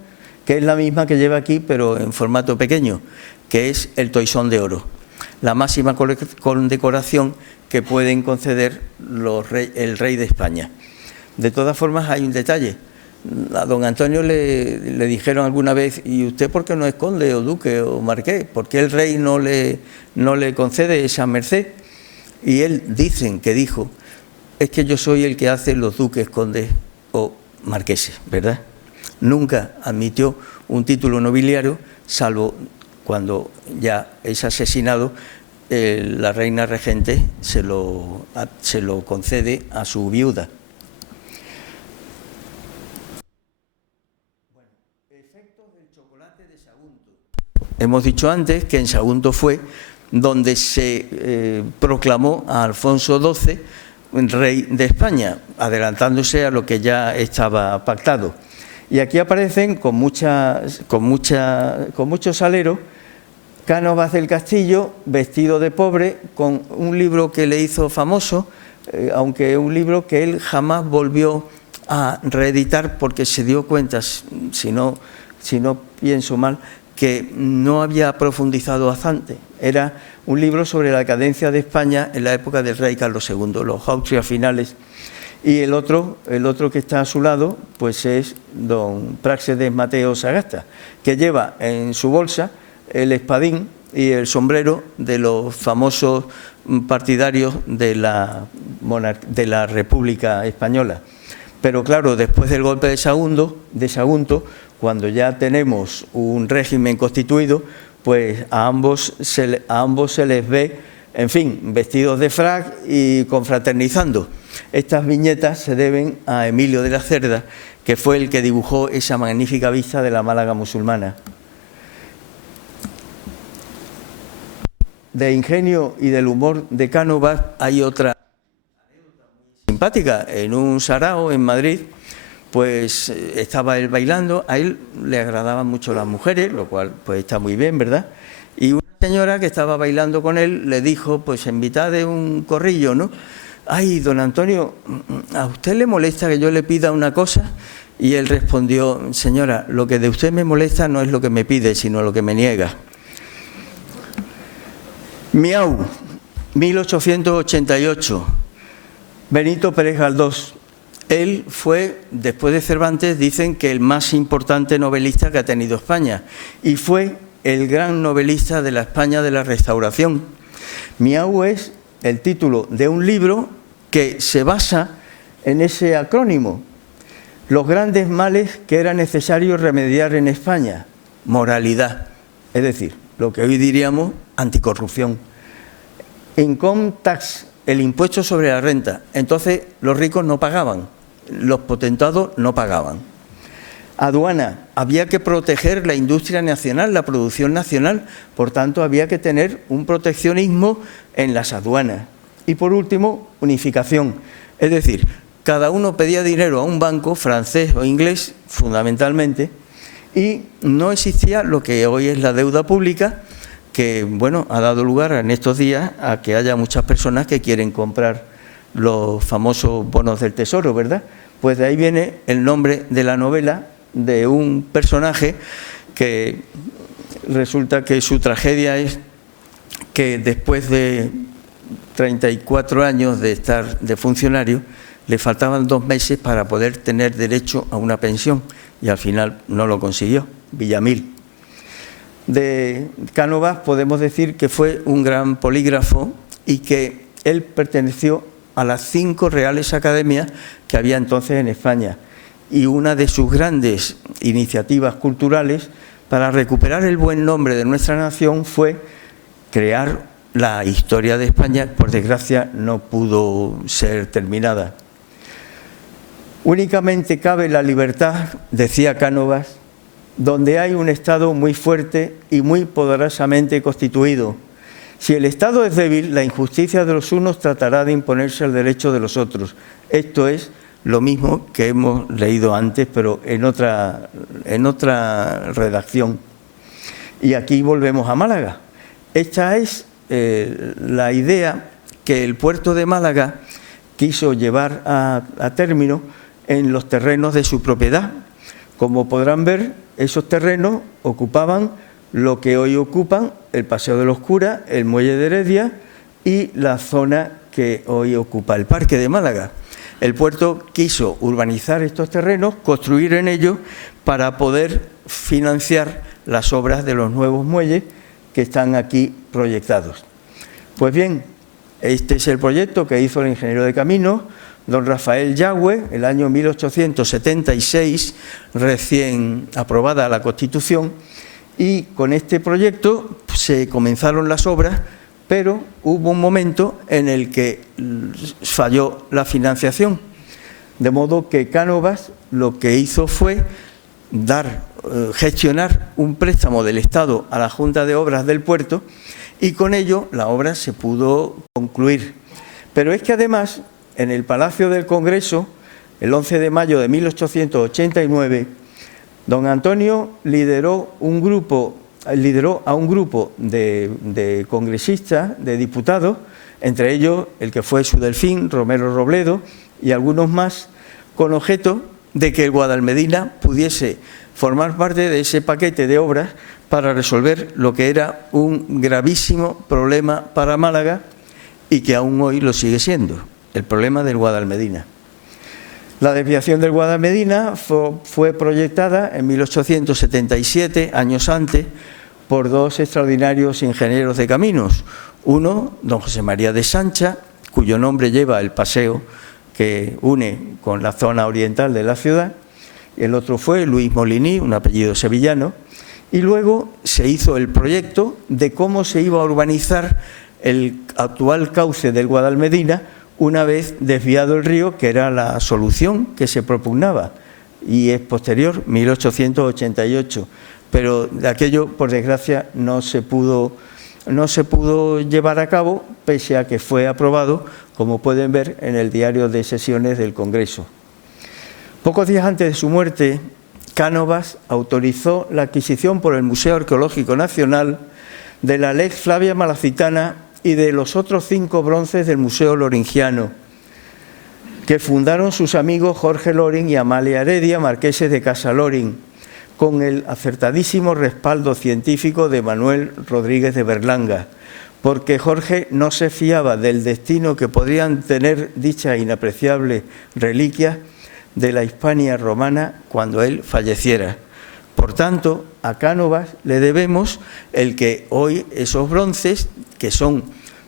que es la misma que lleva aquí, pero en formato pequeño, que es el Toisón de Oro, la máxima condecoración que pueden conceder el rey de España. De todas formas, hay un detalle. A don Antonio le dijeron alguna vez: ¿y usted por qué no es conde o duque o marqués? ¿Por qué el rey no le concede esa merced? Y él dicen que dijo: es que yo soy el que hace los duques, condes o marqueses, ¿verdad? Nunca admitió un título nobiliario, salvo cuando ya es asesinado, la reina regente se lo concede a su viuda. Bueno, efectos del chocolate de Sagunto. Hemos dicho antes que en Sagunto fue donde se proclamó a Alfonso XII rey de España, adelantándose a lo que ya estaba pactado. Y aquí aparecen con mucho salero Cánovas del Castillo, vestido de pobre, con un libro que le hizo famoso, aunque un libro que él jamás volvió a reeditar porque se dio cuenta, si no pienso mal, que no había profundizado bastante. Era un libro sobre la decadencia de España en la época del rey Carlos II, los Austrias finales. Y el otro que está a su lado, pues es don Práxedes Mateo Sagasta, que lleva en su bolsa el espadín y el sombrero de los famosos partidarios de la República Española. Pero claro, después del golpe de Sagunto, cuando ya tenemos un régimen constituido, pues a ambos se les ve, en fin, vestidos de frac y confraternizando. Estas viñetas se deben a Emilio de la Cerda, que fue el que dibujó esa magnífica vista de la Málaga musulmana. De ingenio y del humor de Cánovas hay otra anécdota muy simpática. En un sarao en Madrid, pues estaba él bailando, a él le agradaban mucho las mujeres, lo cual pues está muy bien, ¿verdad? Y una señora que estaba bailando con él le dijo, pues en mitad de un corrillo, ¿no? Ay, don Antonio, ¿a usted le molesta que yo le pida una cosa? Y él respondió: señora, lo que de usted me molesta no es lo que me pide, sino lo que me niega. Miau, 1888, Benito Pérez Galdós. Él fue, después de Cervantes, dicen que el más importante novelista que ha tenido España, y fue el gran novelista de la España de la Restauración. Miau es el título de un libro que se basa en ese acrónimo: los grandes males que era necesario remediar en España. Moralidad, es decir, lo que hoy diríamos anticorrupción. Income tax, el impuesto sobre la renta. Entonces los ricos no pagaban, los potentados no pagaban. Aduana, había que proteger la industria nacional, la producción nacional, por tanto había que tener un proteccionismo en las aduanas. Y por último, unificación, es decir, cada uno pedía dinero a un banco, francés o inglés, fundamentalmente, y no existía lo que hoy es la deuda pública, que bueno, ha dado lugar en estos días a que haya muchas personas que quieren comprar los famosos bonos del Tesoro, ¿verdad? Pues de ahí viene el nombre de la novela de un personaje que resulta que su tragedia es que después de 34 años de estar de funcionario, le faltaban 2 meses para poder tener derecho a una pensión y al final no lo consiguió, Villamil. De Cánovas podemos decir que fue un gran polígrafo y que él perteneció a las 5 reales academias que había entonces en España, y una de sus grandes iniciativas culturales para recuperar el buen nombre de nuestra nación fue crear la historia de España. Por desgracia no pudo ser terminada. Únicamente cabe la libertad, decía Cánovas, donde hay un Estado muy fuerte y muy poderosamente constituido. Si el Estado es débil, la injusticia de los unos tratará de imponerse al derecho de los otros. Esto es lo mismo que hemos leído antes, pero en otra redacción. Y aquí volvemos a Málaga. Esta es la idea que el puerto de Málaga quiso llevar a término en los terrenos de su propiedad. Como podrán ver, esos terrenos ocupaban lo que hoy ocupan el Paseo de los Curas, el Muelle de Heredia y la zona que hoy ocupa el Parque de Málaga. El puerto quiso urbanizar estos terrenos, construir en ellos para poder financiar las obras de los nuevos muelles que están aquí proyectados. Pues bien, este es el proyecto que hizo el ingeniero de caminos, don Rafael Yagüe, el año 1876, recién aprobada la Constitución, y con este proyecto se comenzaron las obras, pero hubo un momento en el que falló la financiación, de modo que Cánovas lo que hizo fue gestionar un préstamo del Estado a la Junta de Obras del puerto, y con ello la obra se pudo concluir. Pero es que además, en el Palacio del Congreso, el 11 de mayo de 1889, don Antonio lideró a un grupo de congresistas, de diputados, entre ellos el que fue su delfín, Romero Robledo, y algunos más, con objeto de que el Guadalmedina pudiese formar parte de ese paquete de obras para resolver lo que era un gravísimo problema para Málaga y que aún hoy lo sigue siendo, el problema del Guadalmedina. La desviación del Guadalmedina fue proyectada en 1877, años antes, por 2 extraordinarios ingenieros de caminos. Uno, don José María de Sancha, cuyo nombre lleva el paseo que une con la zona oriental de la ciudad. El otro fue Luis Moliní, un apellido sevillano. Y luego se hizo el proyecto de cómo se iba a urbanizar el actual cauce del Guadalmedina una vez desviado el río, que era la solución que se propugnaba, y es posterior, 1888. Pero de aquello, por desgracia, no se pudo llevar a cabo, pese a que fue aprobado, como pueden ver en el diario de sesiones del Congreso. Pocos días antes de su muerte, Cánovas autorizó la adquisición por el Museo Arqueológico Nacional de la Lex Flavia Malacitana y de los otros 5 bronces del Museo Loringiano, que fundaron sus amigos Jorge Loring y Amalia Heredia, marqueses de Casa Loring, con el acertadísimo respaldo científico de Manuel Rodríguez de Berlanga, porque Jorge no se fiaba del destino que podrían tener dichas inapreciables reliquias de la Hispania romana cuando él falleciera. Por tanto, a Cánovas le debemos el que hoy esos bronces, que son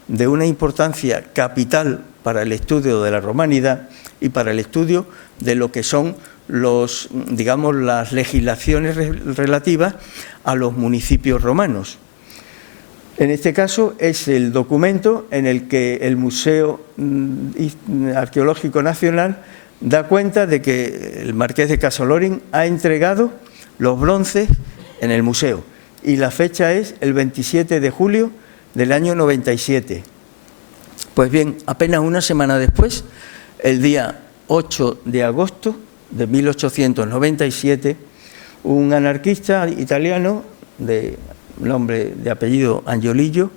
de una importancia capital para el estudio de la romanidad y para el estudio de lo que son las legislaciones relativas a los municipios romanos. En este caso es el documento en el que el Museo Arqueológico Nacional da cuenta de que el marqués de Casolorín ha entregado los bronces en el museo y la fecha es el 27 de julio del año 97. Pues bien, apenas una semana después, el día 8 de agosto de 1897, un anarquista italiano de apellido Angiolillo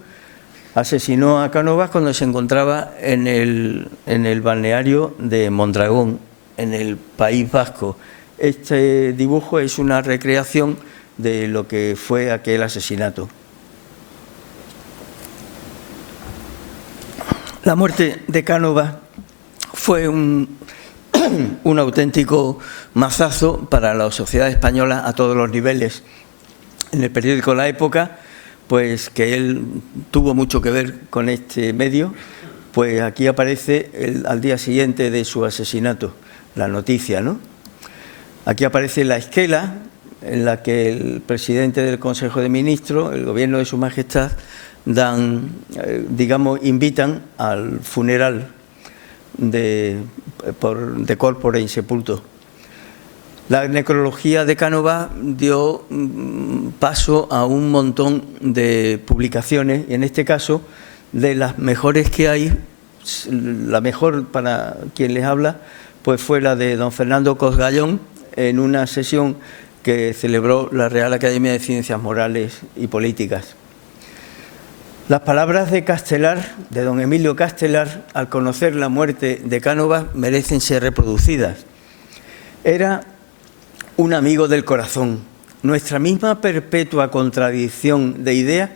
asesinó a Cánovas cuando se encontraba en el balneario de Mondragón, en el País Vasco. Este dibujo es una recreación de lo que fue aquel asesinato. La muerte de Cánovas fue un auténtico mazazo para la sociedad española a todos los niveles. En el periódico La Época, pues que él tuvo mucho que ver con este medio, pues aquí aparece al día siguiente de su asesinato, la noticia, ¿no? Aquí aparece la esquela en la que el presidente del Consejo de Ministros, el gobierno de Su Majestad, invitan al funeral de corpore insepulto. La necrología de Cánovas dio paso a un montón de publicaciones, y en este caso, de las mejores que hay, la mejor para quien les habla, pues fue la de don Fernando Cosgallón, en una sesión que celebró la Real Academia de Ciencias Morales y Políticas. Las palabras de Castelar, de don Emilio Castelar, al conocer la muerte de Cánovas, merecen ser reproducidas. Era un amigo del corazón. Nuestra misma perpetua contradicción de ideas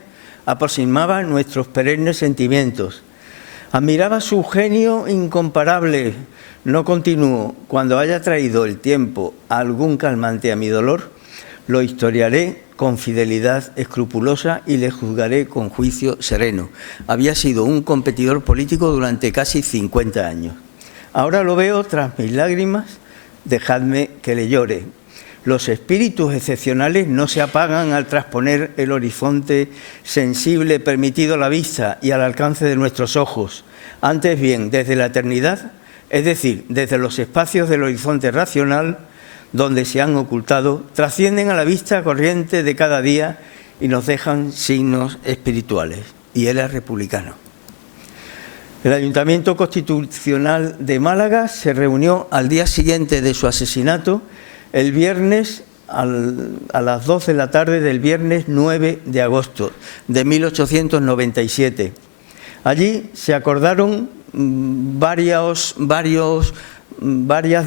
aproximaba nuestros perennes sentimientos. Admiraba su genio incomparable. No continúo. Cuando haya traído el tiempo algún calmante a mi dolor, lo historiaré con fidelidad escrupulosa y le juzgaré con juicio sereno. Había sido un competidor político durante casi 50 años. Ahora lo veo tras mis lágrimas, dejadme que le llore. Los espíritus excepcionales no se apagan al trasponer el horizonte sensible permitido a la vista y al alcance de nuestros ojos. Antes bien, desde la eternidad, es decir, desde los espacios del horizonte racional, donde se han ocultado, trascienden a la vista corriente de cada día y nos dejan signos espirituales. Y él es republicano. El Ayuntamiento Constitucional de Málaga se reunió al día siguiente de su asesinato, el viernes a las 2 de la tarde del viernes 9 de agosto de 1897. Allí se acordaron varias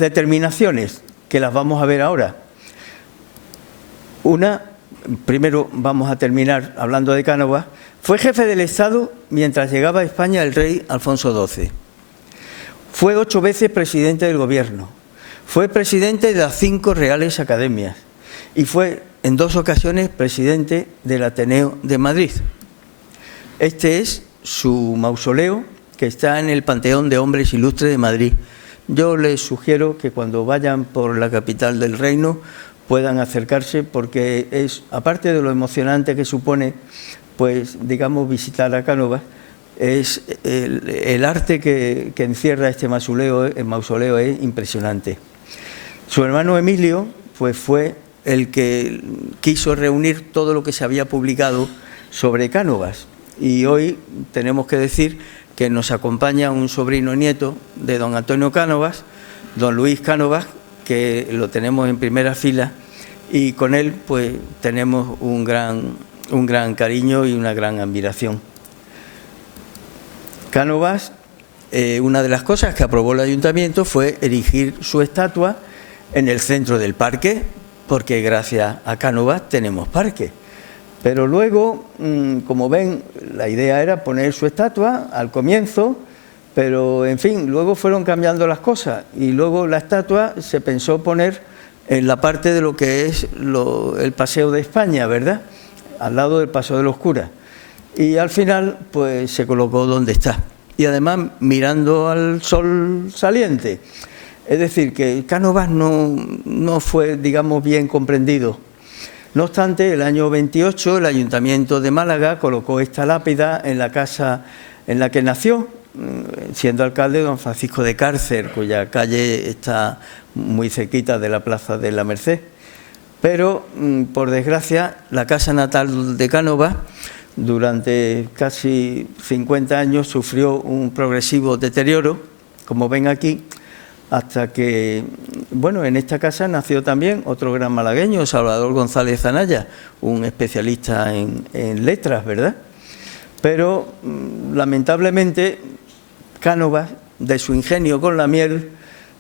determinaciones que las vamos a ver ahora. Primero vamos a terminar hablando de Cánovas. Fue jefe del Estado mientras llegaba a España el rey Alfonso XII. Fue 8 veces presidente del Gobierno. Fue presidente de las 5 Reales Academias y fue en 2 ocasiones presidente del Ateneo de Madrid. Este es su mausoleo, que está en el Panteón de Hombres Ilustres de Madrid. Yo les sugiero que cuando vayan por la capital del reino puedan acercarse, porque es, aparte de lo emocionante que supone, pues digamos, visitar a Cánovas, es el arte que encierra este mausoleo es impresionante. Su hermano Emilio pues fue el que quiso reunir todo lo que se había publicado sobre Cánovas, y hoy tenemos que decir que nos acompaña un sobrino nieto de don Antonio Cánovas, don Luis Cánovas, que lo tenemos en primera fila, y con él pues tenemos un gran cariño y una gran admiración. Cánovas, una de las cosas que aprobó el ayuntamiento fue erigir su estatua en el centro del parque, porque gracias a Cánovas tenemos parque. Pero luego, como ven, la idea era poner su estatua al comienzo, pero en fin, luego fueron cambiando las cosas y luego la estatua se pensó poner en la parte de lo que es el Paseo de España, ¿verdad?, al lado del Paso de los Curas. Y al final, pues se colocó donde está. Y además mirando al sol saliente. Es decir, que Cánovas no fue, digamos, bien comprendido. No obstante, el año 28 el Ayuntamiento de Málaga colocó esta lápida en la casa en la que nació, siendo alcalde don Francisco de Cárcer, cuya calle está muy cerquita de la Plaza de la Merced. Pero, por desgracia, la casa natal de Cánovas durante casi 50 años sufrió un progresivo deterioro, como ven aquí, hasta que, bueno, en esta casa nació también otro gran malagueño, Salvador González Zanaya, un especialista en letras, ¿verdad? Pero, lamentablemente, Cánovas, de su ingenio con la miel,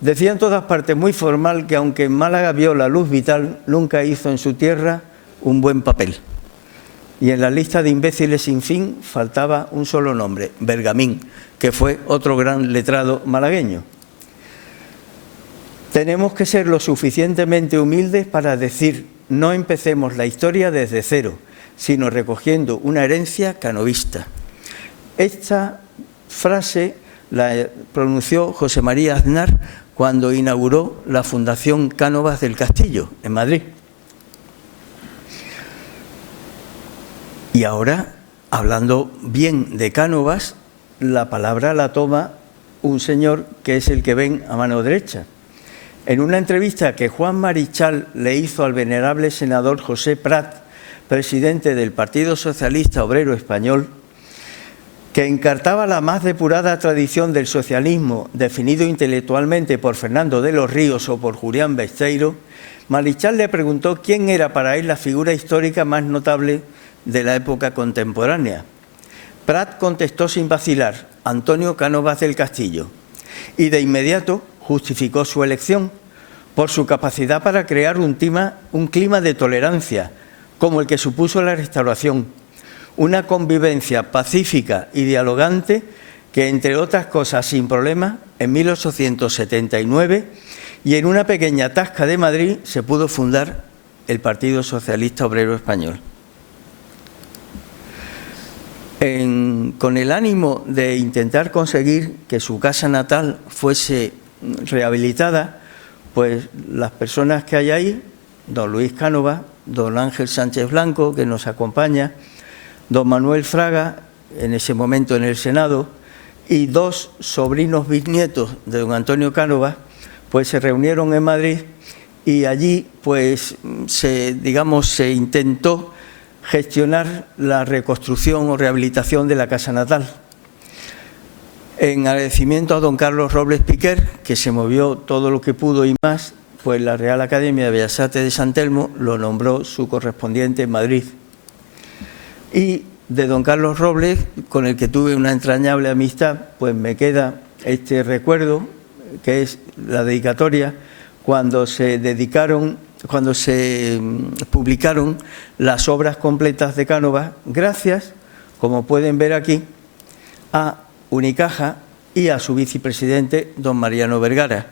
decía en todas partes muy formal que aunque en Málaga vio la luz vital, nunca hizo en su tierra un buen papel. Y en la lista de imbéciles sin fin faltaba un solo nombre, Bergamín, que fue otro gran letrado malagueño. Tenemos que ser lo suficientemente humildes para decir, no empecemos la historia desde cero, sino recogiendo una herencia canovista. Esta frase la pronunció José María Aznar cuando inauguró la Fundación Cánovas del Castillo, en Madrid. Y ahora, hablando bien de Cánovas, la palabra la toma un señor que es el que ven a mano derecha. En una entrevista que Juan Marichal le hizo al venerable senador José Prat, presidente del Partido Socialista Obrero Español, que encartaba la más depurada tradición del socialismo definido intelectualmente por Fernando de los Ríos o por Julián Besteiro, Marichal le preguntó quién era para él la figura histórica más notable de la época contemporánea. Prat contestó sin vacilar, Antonio Cánovas del Castillo, y de inmediato justificó su elección por su capacidad para crear un clima de tolerancia, como el que supuso la Restauración, una convivencia pacífica y dialogante que, entre otras cosas, sin problemas, en 1879 y en una pequeña tasca de Madrid se pudo fundar el Partido Socialista Obrero Español. Con el ánimo de intentar conseguir que su casa natal fuese rehabilitada, pues las personas que hay ahí, don Luis Cánovas, don Ángel Sánchez Blanco, que nos acompaña, don Manuel Fraga, en ese momento en el Senado, y dos sobrinos bisnietos de don Antonio Cánovas, pues se reunieron en Madrid y allí pues se intentó gestionar la reconstrucción o rehabilitación de la casa natal. En agradecimiento a don Carlos Robles Piquer, que se movió todo lo que pudo y más, pues la Real Academia de Bellas Artes de San Telmo lo nombró su correspondiente en Madrid. Y de don Carlos Robles, con el que tuve una entrañable amistad, pues me queda este recuerdo, que es la dedicatoria, cuando se publicaron las obras completas de Cánovas, gracias, como pueden ver aquí, a Unicaja y a su vicepresidente, don Mariano Vergara.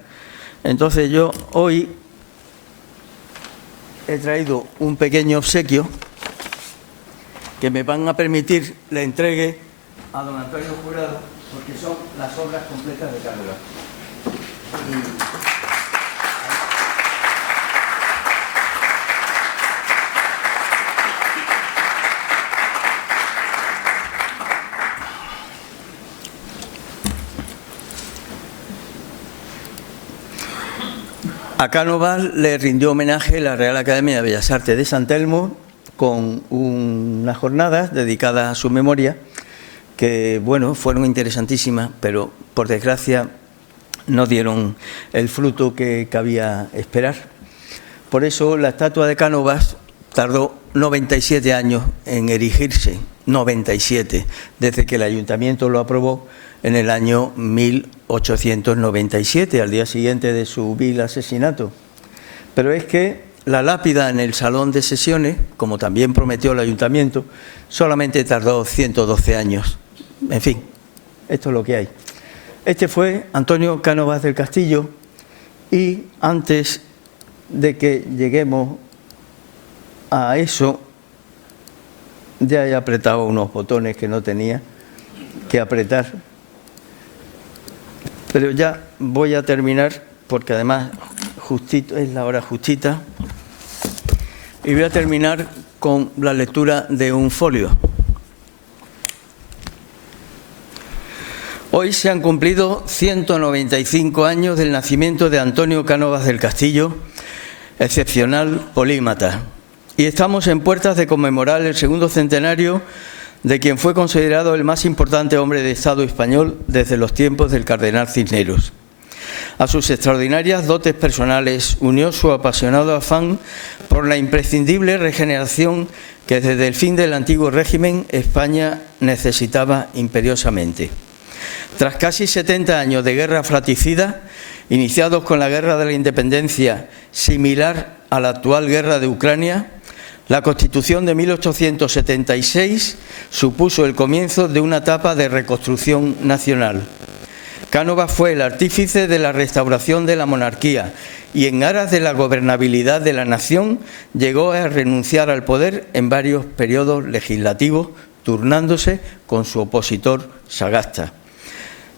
Entonces yo hoy he traído un pequeño obsequio que me van a permitir le entregue a don Antonio Jurado, porque son las obras completas de Cánovas. A Cánovas le rindió homenaje la Real Academia de Bellas Artes de San Telmo con unas jornadas dedicadas a su memoria que, bueno, fueron interesantísimas, pero por desgracia no dieron el fruto que cabía esperar. Por eso la estatua de Cánovas tardó 97 años en erigirse, 97, desde que el Ayuntamiento lo aprobó en el año 1897, al día siguiente de su vil asesinato. Pero es que la lápida en el salón de sesiones, como también prometió el Ayuntamiento, solamente tardó 112 años. En fin, esto es lo que hay. Este fue Antonio Cánovas del Castillo y antes de que lleguemos a eso, ya he apretado unos botones que no tenía que apretar. Pero ya voy a terminar porque además justito, es la hora justita, y voy a terminar con la lectura de un folio. Hoy se han cumplido 195 años del nacimiento de Antonio Cánovas del Castillo, excepcional polímata, y estamos en puertas de conmemorar el segundo centenario de quien fue considerado el más importante hombre de Estado español desde los tiempos del cardenal Cisneros. A sus extraordinarias dotes personales unió su apasionado afán por la imprescindible regeneración que desde el fin del antiguo régimen España necesitaba imperiosamente. Tras casi 70 años de guerra fratricida, iniciados con la Guerra de la Independencia, similar a la actual guerra de Ucrania, la Constitución de 1876 supuso el comienzo de una etapa de reconstrucción nacional. Cánovas fue el artífice de la restauración de la monarquía y en aras de la gobernabilidad de la nación llegó a renunciar al poder en varios periodos legislativos, turnándose con su opositor Sagasta.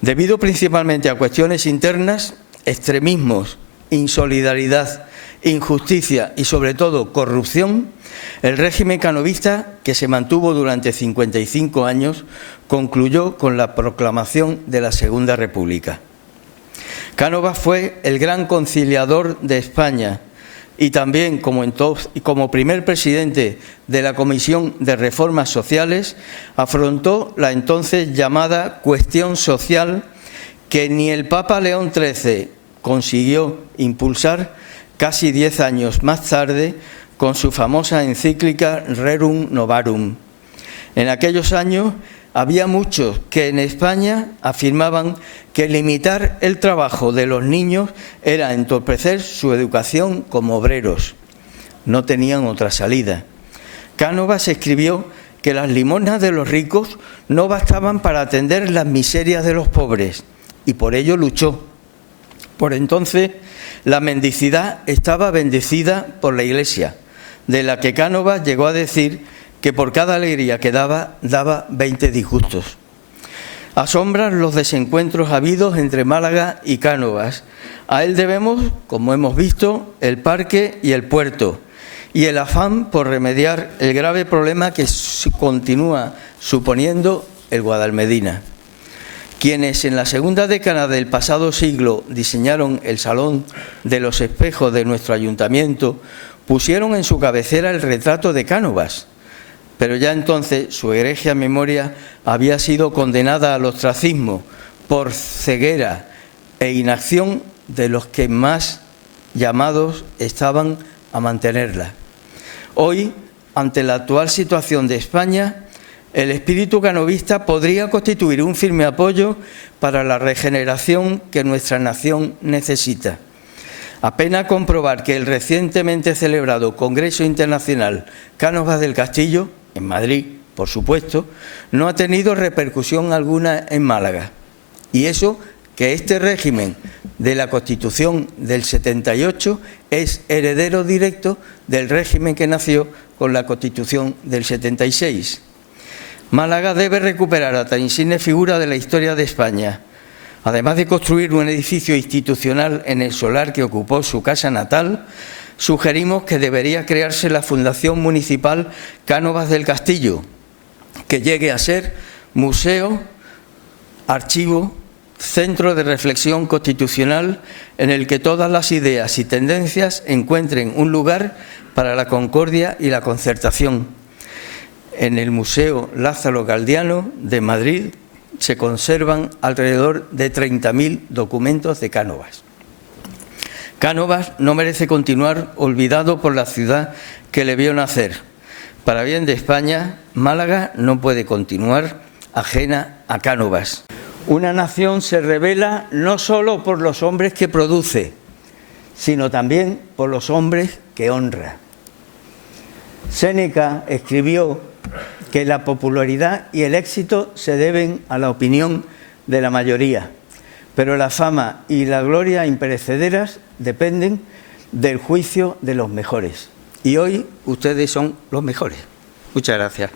Debido principalmente a cuestiones internas, extremismos, insolidaridad, injusticia y sobre todo corrupción, el régimen canovista, que se mantuvo durante 55 años, concluyó con la proclamación de la Segunda República. Cánovas fue el gran conciliador de España y también como primer presidente de la Comisión de Reformas Sociales afrontó la entonces llamada cuestión social que ni el Papa León XIII consiguió impulsar casi 10 años más tarde con su famosa encíclica Rerum Novarum. En aquellos años había muchos que en España afirmaban que limitar el trabajo de los niños era entorpecer su educación como obreros. No tenían otra salida. Cánovas escribió que las limosnas de los ricos no bastaban para atender las miserias de los pobres y por ello luchó. Por entonces, la mendicidad estaba bendecida por la Iglesia, de la que Cánovas llegó a decir que por cada alegría que daba 20 disgustos. Asombran los desencuentros habidos entre Málaga y Cánovas. A él debemos, como hemos visto, el parque y el puerto, y el afán por remediar el grave problema que continúa suponiendo el Guadalmedina. Quienes en la segunda década del pasado siglo diseñaron el Salón de los Espejos de nuestro ayuntamiento, pusieron en su cabecera el retrato de Cánovas, pero ya entonces su egregia memoria había sido condenada al ostracismo por ceguera e inacción de los que más llamados estaban a mantenerla. Hoy, ante la actual situación de España, el espíritu canovista podría constituir un firme apoyo para la regeneración que nuestra nación necesita. Apena comprobar que el recientemente celebrado Congreso Internacional Cánovas del Castillo, en Madrid, por supuesto, no ha tenido repercusión alguna en Málaga. Y eso que este régimen de la Constitución del 78 es heredero directo del régimen que nació con la Constitución del 76. Málaga debe recuperar a tan insigne figura de la historia de España. Además de construir un edificio institucional en el solar que ocupó su casa natal, sugerimos que debería crearse la Fundación Municipal Cánovas del Castillo, que llegue a ser museo, archivo, centro de reflexión constitucional en el que todas las ideas y tendencias encuentren un lugar para la concordia y la concertación. En el Museo Lázaro Galdiano de Madrid se conservan alrededor de 30.000 documentos de Cánovas. Cánovas no merece continuar olvidado por la ciudad que le vio nacer. Para bien de España, Málaga no puede continuar ajena a Cánovas. Una nación se revela no solo por los hombres que produce, sino también por los hombres que honra. Séneca escribió que la popularidad y el éxito se deben a la opinión de la mayoría, pero la fama y la gloria imperecederas dependen del juicio de los mejores. Y hoy ustedes son los mejores. Muchas gracias.